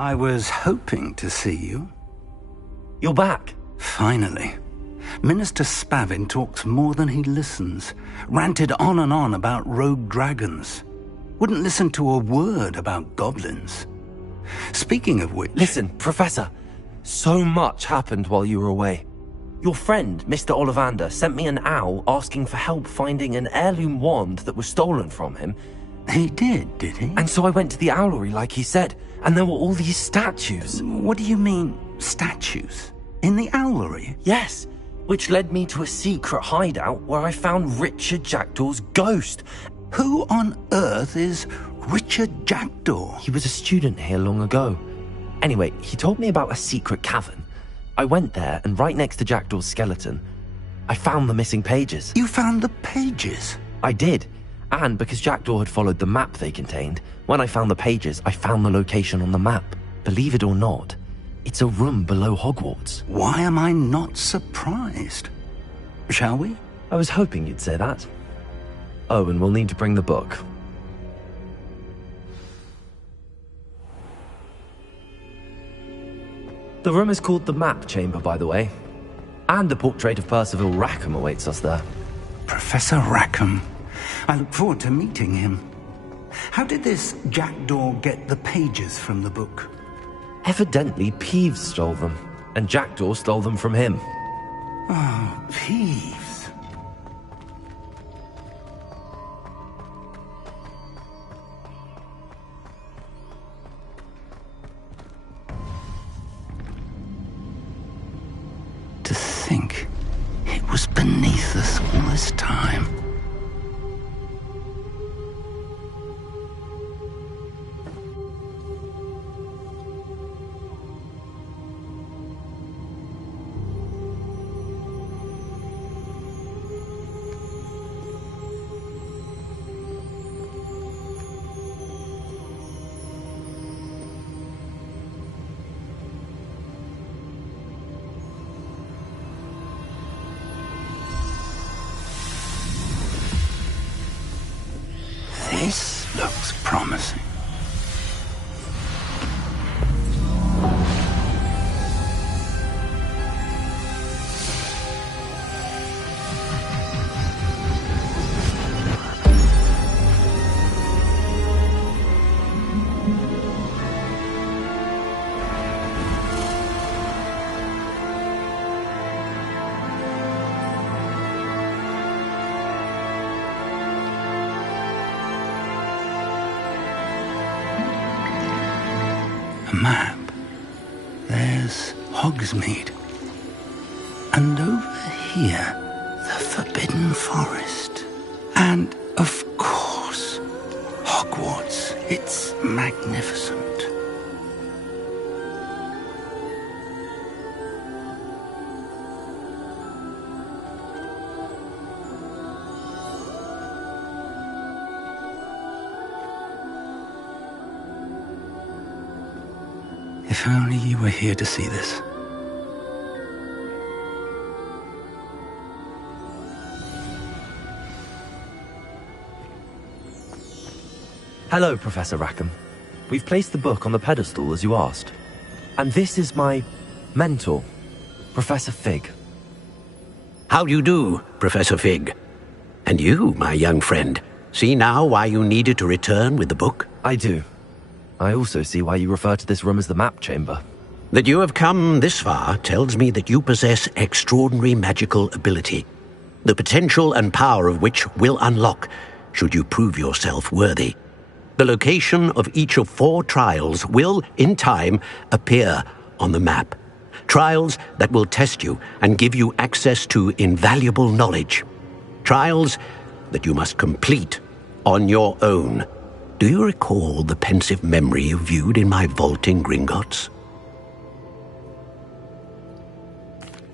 I was hoping to see you. You're back. Finally. Minister Spavin talks more than he listens. Ranted on and on about rogue dragons. Wouldn't listen to a word about goblins. Speaking of which... Listen, Professor. So much happened while you were away. Your friend, Mr. Ollivander, sent me an owl asking for help finding an heirloom wand that was stolen from him. He did he? And so I went to the owlery like he said, and there were all these statues. What do you mean, statues? In the owlery? Yes, which led me to a secret hideout where I found Richard Jackdaw's ghost. Who on earth is Richard Jackdaw? He was a student here long ago. Anyway, he told me about a secret cavern. I went there, and right next to Jackdaw's skeleton, I found the missing pages. You found the pages? I did. And because Jackdaw had followed the map they contained, when I found the pages, I found the location on the map. Believe it or not, it's a room below Hogwarts. Why am I not surprised? Shall we? I was hoping you'd say that. Oh, and we'll need to bring the book. The room is called the Map Chamber, by the way. And a portrait of Percival Rackham awaits us there. Professor Rackham. I look forward to meeting him. How did this Jackdaw get the pages from the book? Evidently, Peeves stole them, and Jackdaw stole them from him. Oh, Peeves. To think it was beneath us all this time. This looks promising. A map. There's Hogsmeade. And over here, the Forbidden Forest. And, of course, Hogwarts. It's magnificent. If only you were here to see this. Hello, Professor Rackham. We've placed the book on the pedestal as you asked. And this is my mentor, Professor Fig. How do you do, Professor Fig? And you, my young friend, see now why you needed to return with the book? I do. I also see why you refer to this room as the Map Chamber. That you have come this far tells me that you possess extraordinary magical ability, the potential and power of which will unlock should you prove yourself worthy. The location of each of 4 trials will, in time, appear on the map. Trials that will test you and give you access to invaluable knowledge. Trials that you must complete on your own. Do you recall the pensive memory you viewed in my vault in Gringotts?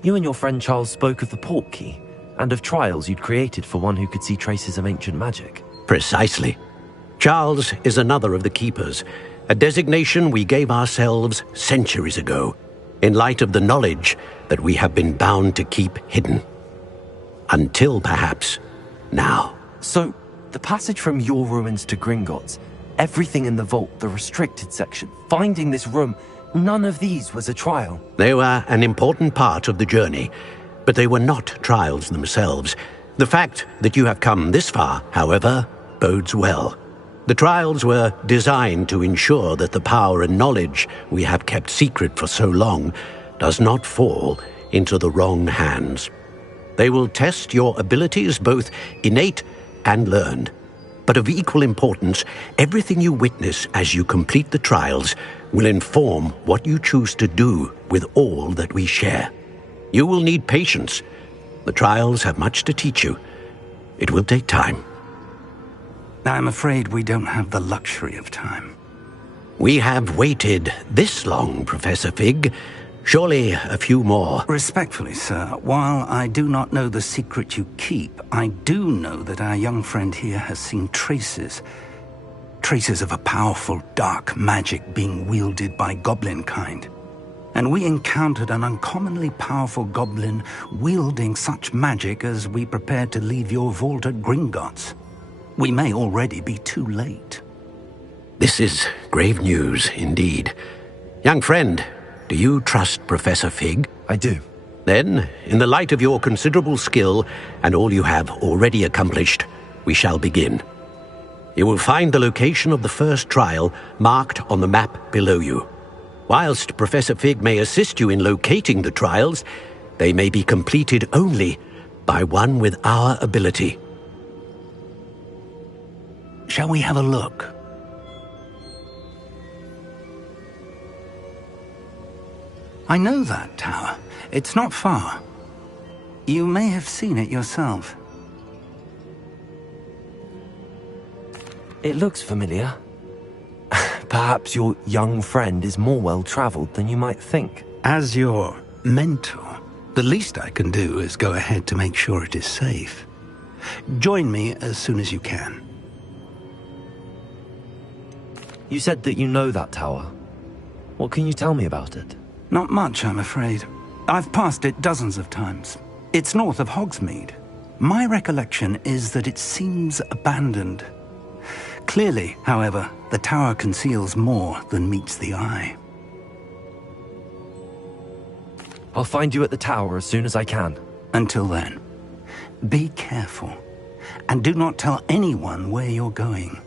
You and your friend Charles spoke of the Portkey, and of trials you'd created for one who could see traces of ancient magic. Precisely. Charles is another of the Keepers, a designation we gave ourselves centuries ago, in light of the knowledge that we have been bound to keep hidden. Until, perhaps, now. So, the passage from your ruins to Gringotts, Everything in the vault, the restricted section, finding this room, none of these was a trial. They were an important part of the journey, but they were not trials themselves. The fact that you have come this far, however, bodes well. The trials were designed to ensure that the power and knowledge we have kept secret for so long does not fall into the wrong hands. They will test your abilities, both innate and learned. But of equal importance, everything you witness as you complete the trials will inform what you choose to do with all that we share. You will need patience. The trials have much to teach you. It will take time. I'm afraid we don't have the luxury of time. We have waited this long, Professor Fig. Surely a few more. Respectfully, sir, while I do not know the secret you keep, I do know that our young friend here has seen traces of a powerful dark magic being wielded by goblin kind. And we encountered an uncommonly powerful goblin wielding such magic as we prepared to leave your vault at Gringotts. We may already be too late. This is grave news indeed. Young friend, do you trust Professor Fig? I do. Then, in the light of your considerable skill and all you have already accomplished, we shall begin. You will find the location of the first trial marked on the map below you. Whilst Professor Fig may assist you in locating the trials, they may be completed only by one with our ability. Shall we have a look? I know that tower. It's not far. You may have seen it yourself. It looks familiar. Perhaps your young friend is more well-traveled than you might think. As your mentor, the least I can do is go ahead to make sure it is safe. Join me as soon as you can. You said that you know that tower. What can you tell me about it? Not much, I'm afraid. I've passed it dozens of times. It's north of Hogsmeade. My recollection is that it seems abandoned. Clearly, however, the tower conceals more than meets the eye. I'll find you at the tower as soon as I can. Until then, be careful, and do not tell anyone where you're going.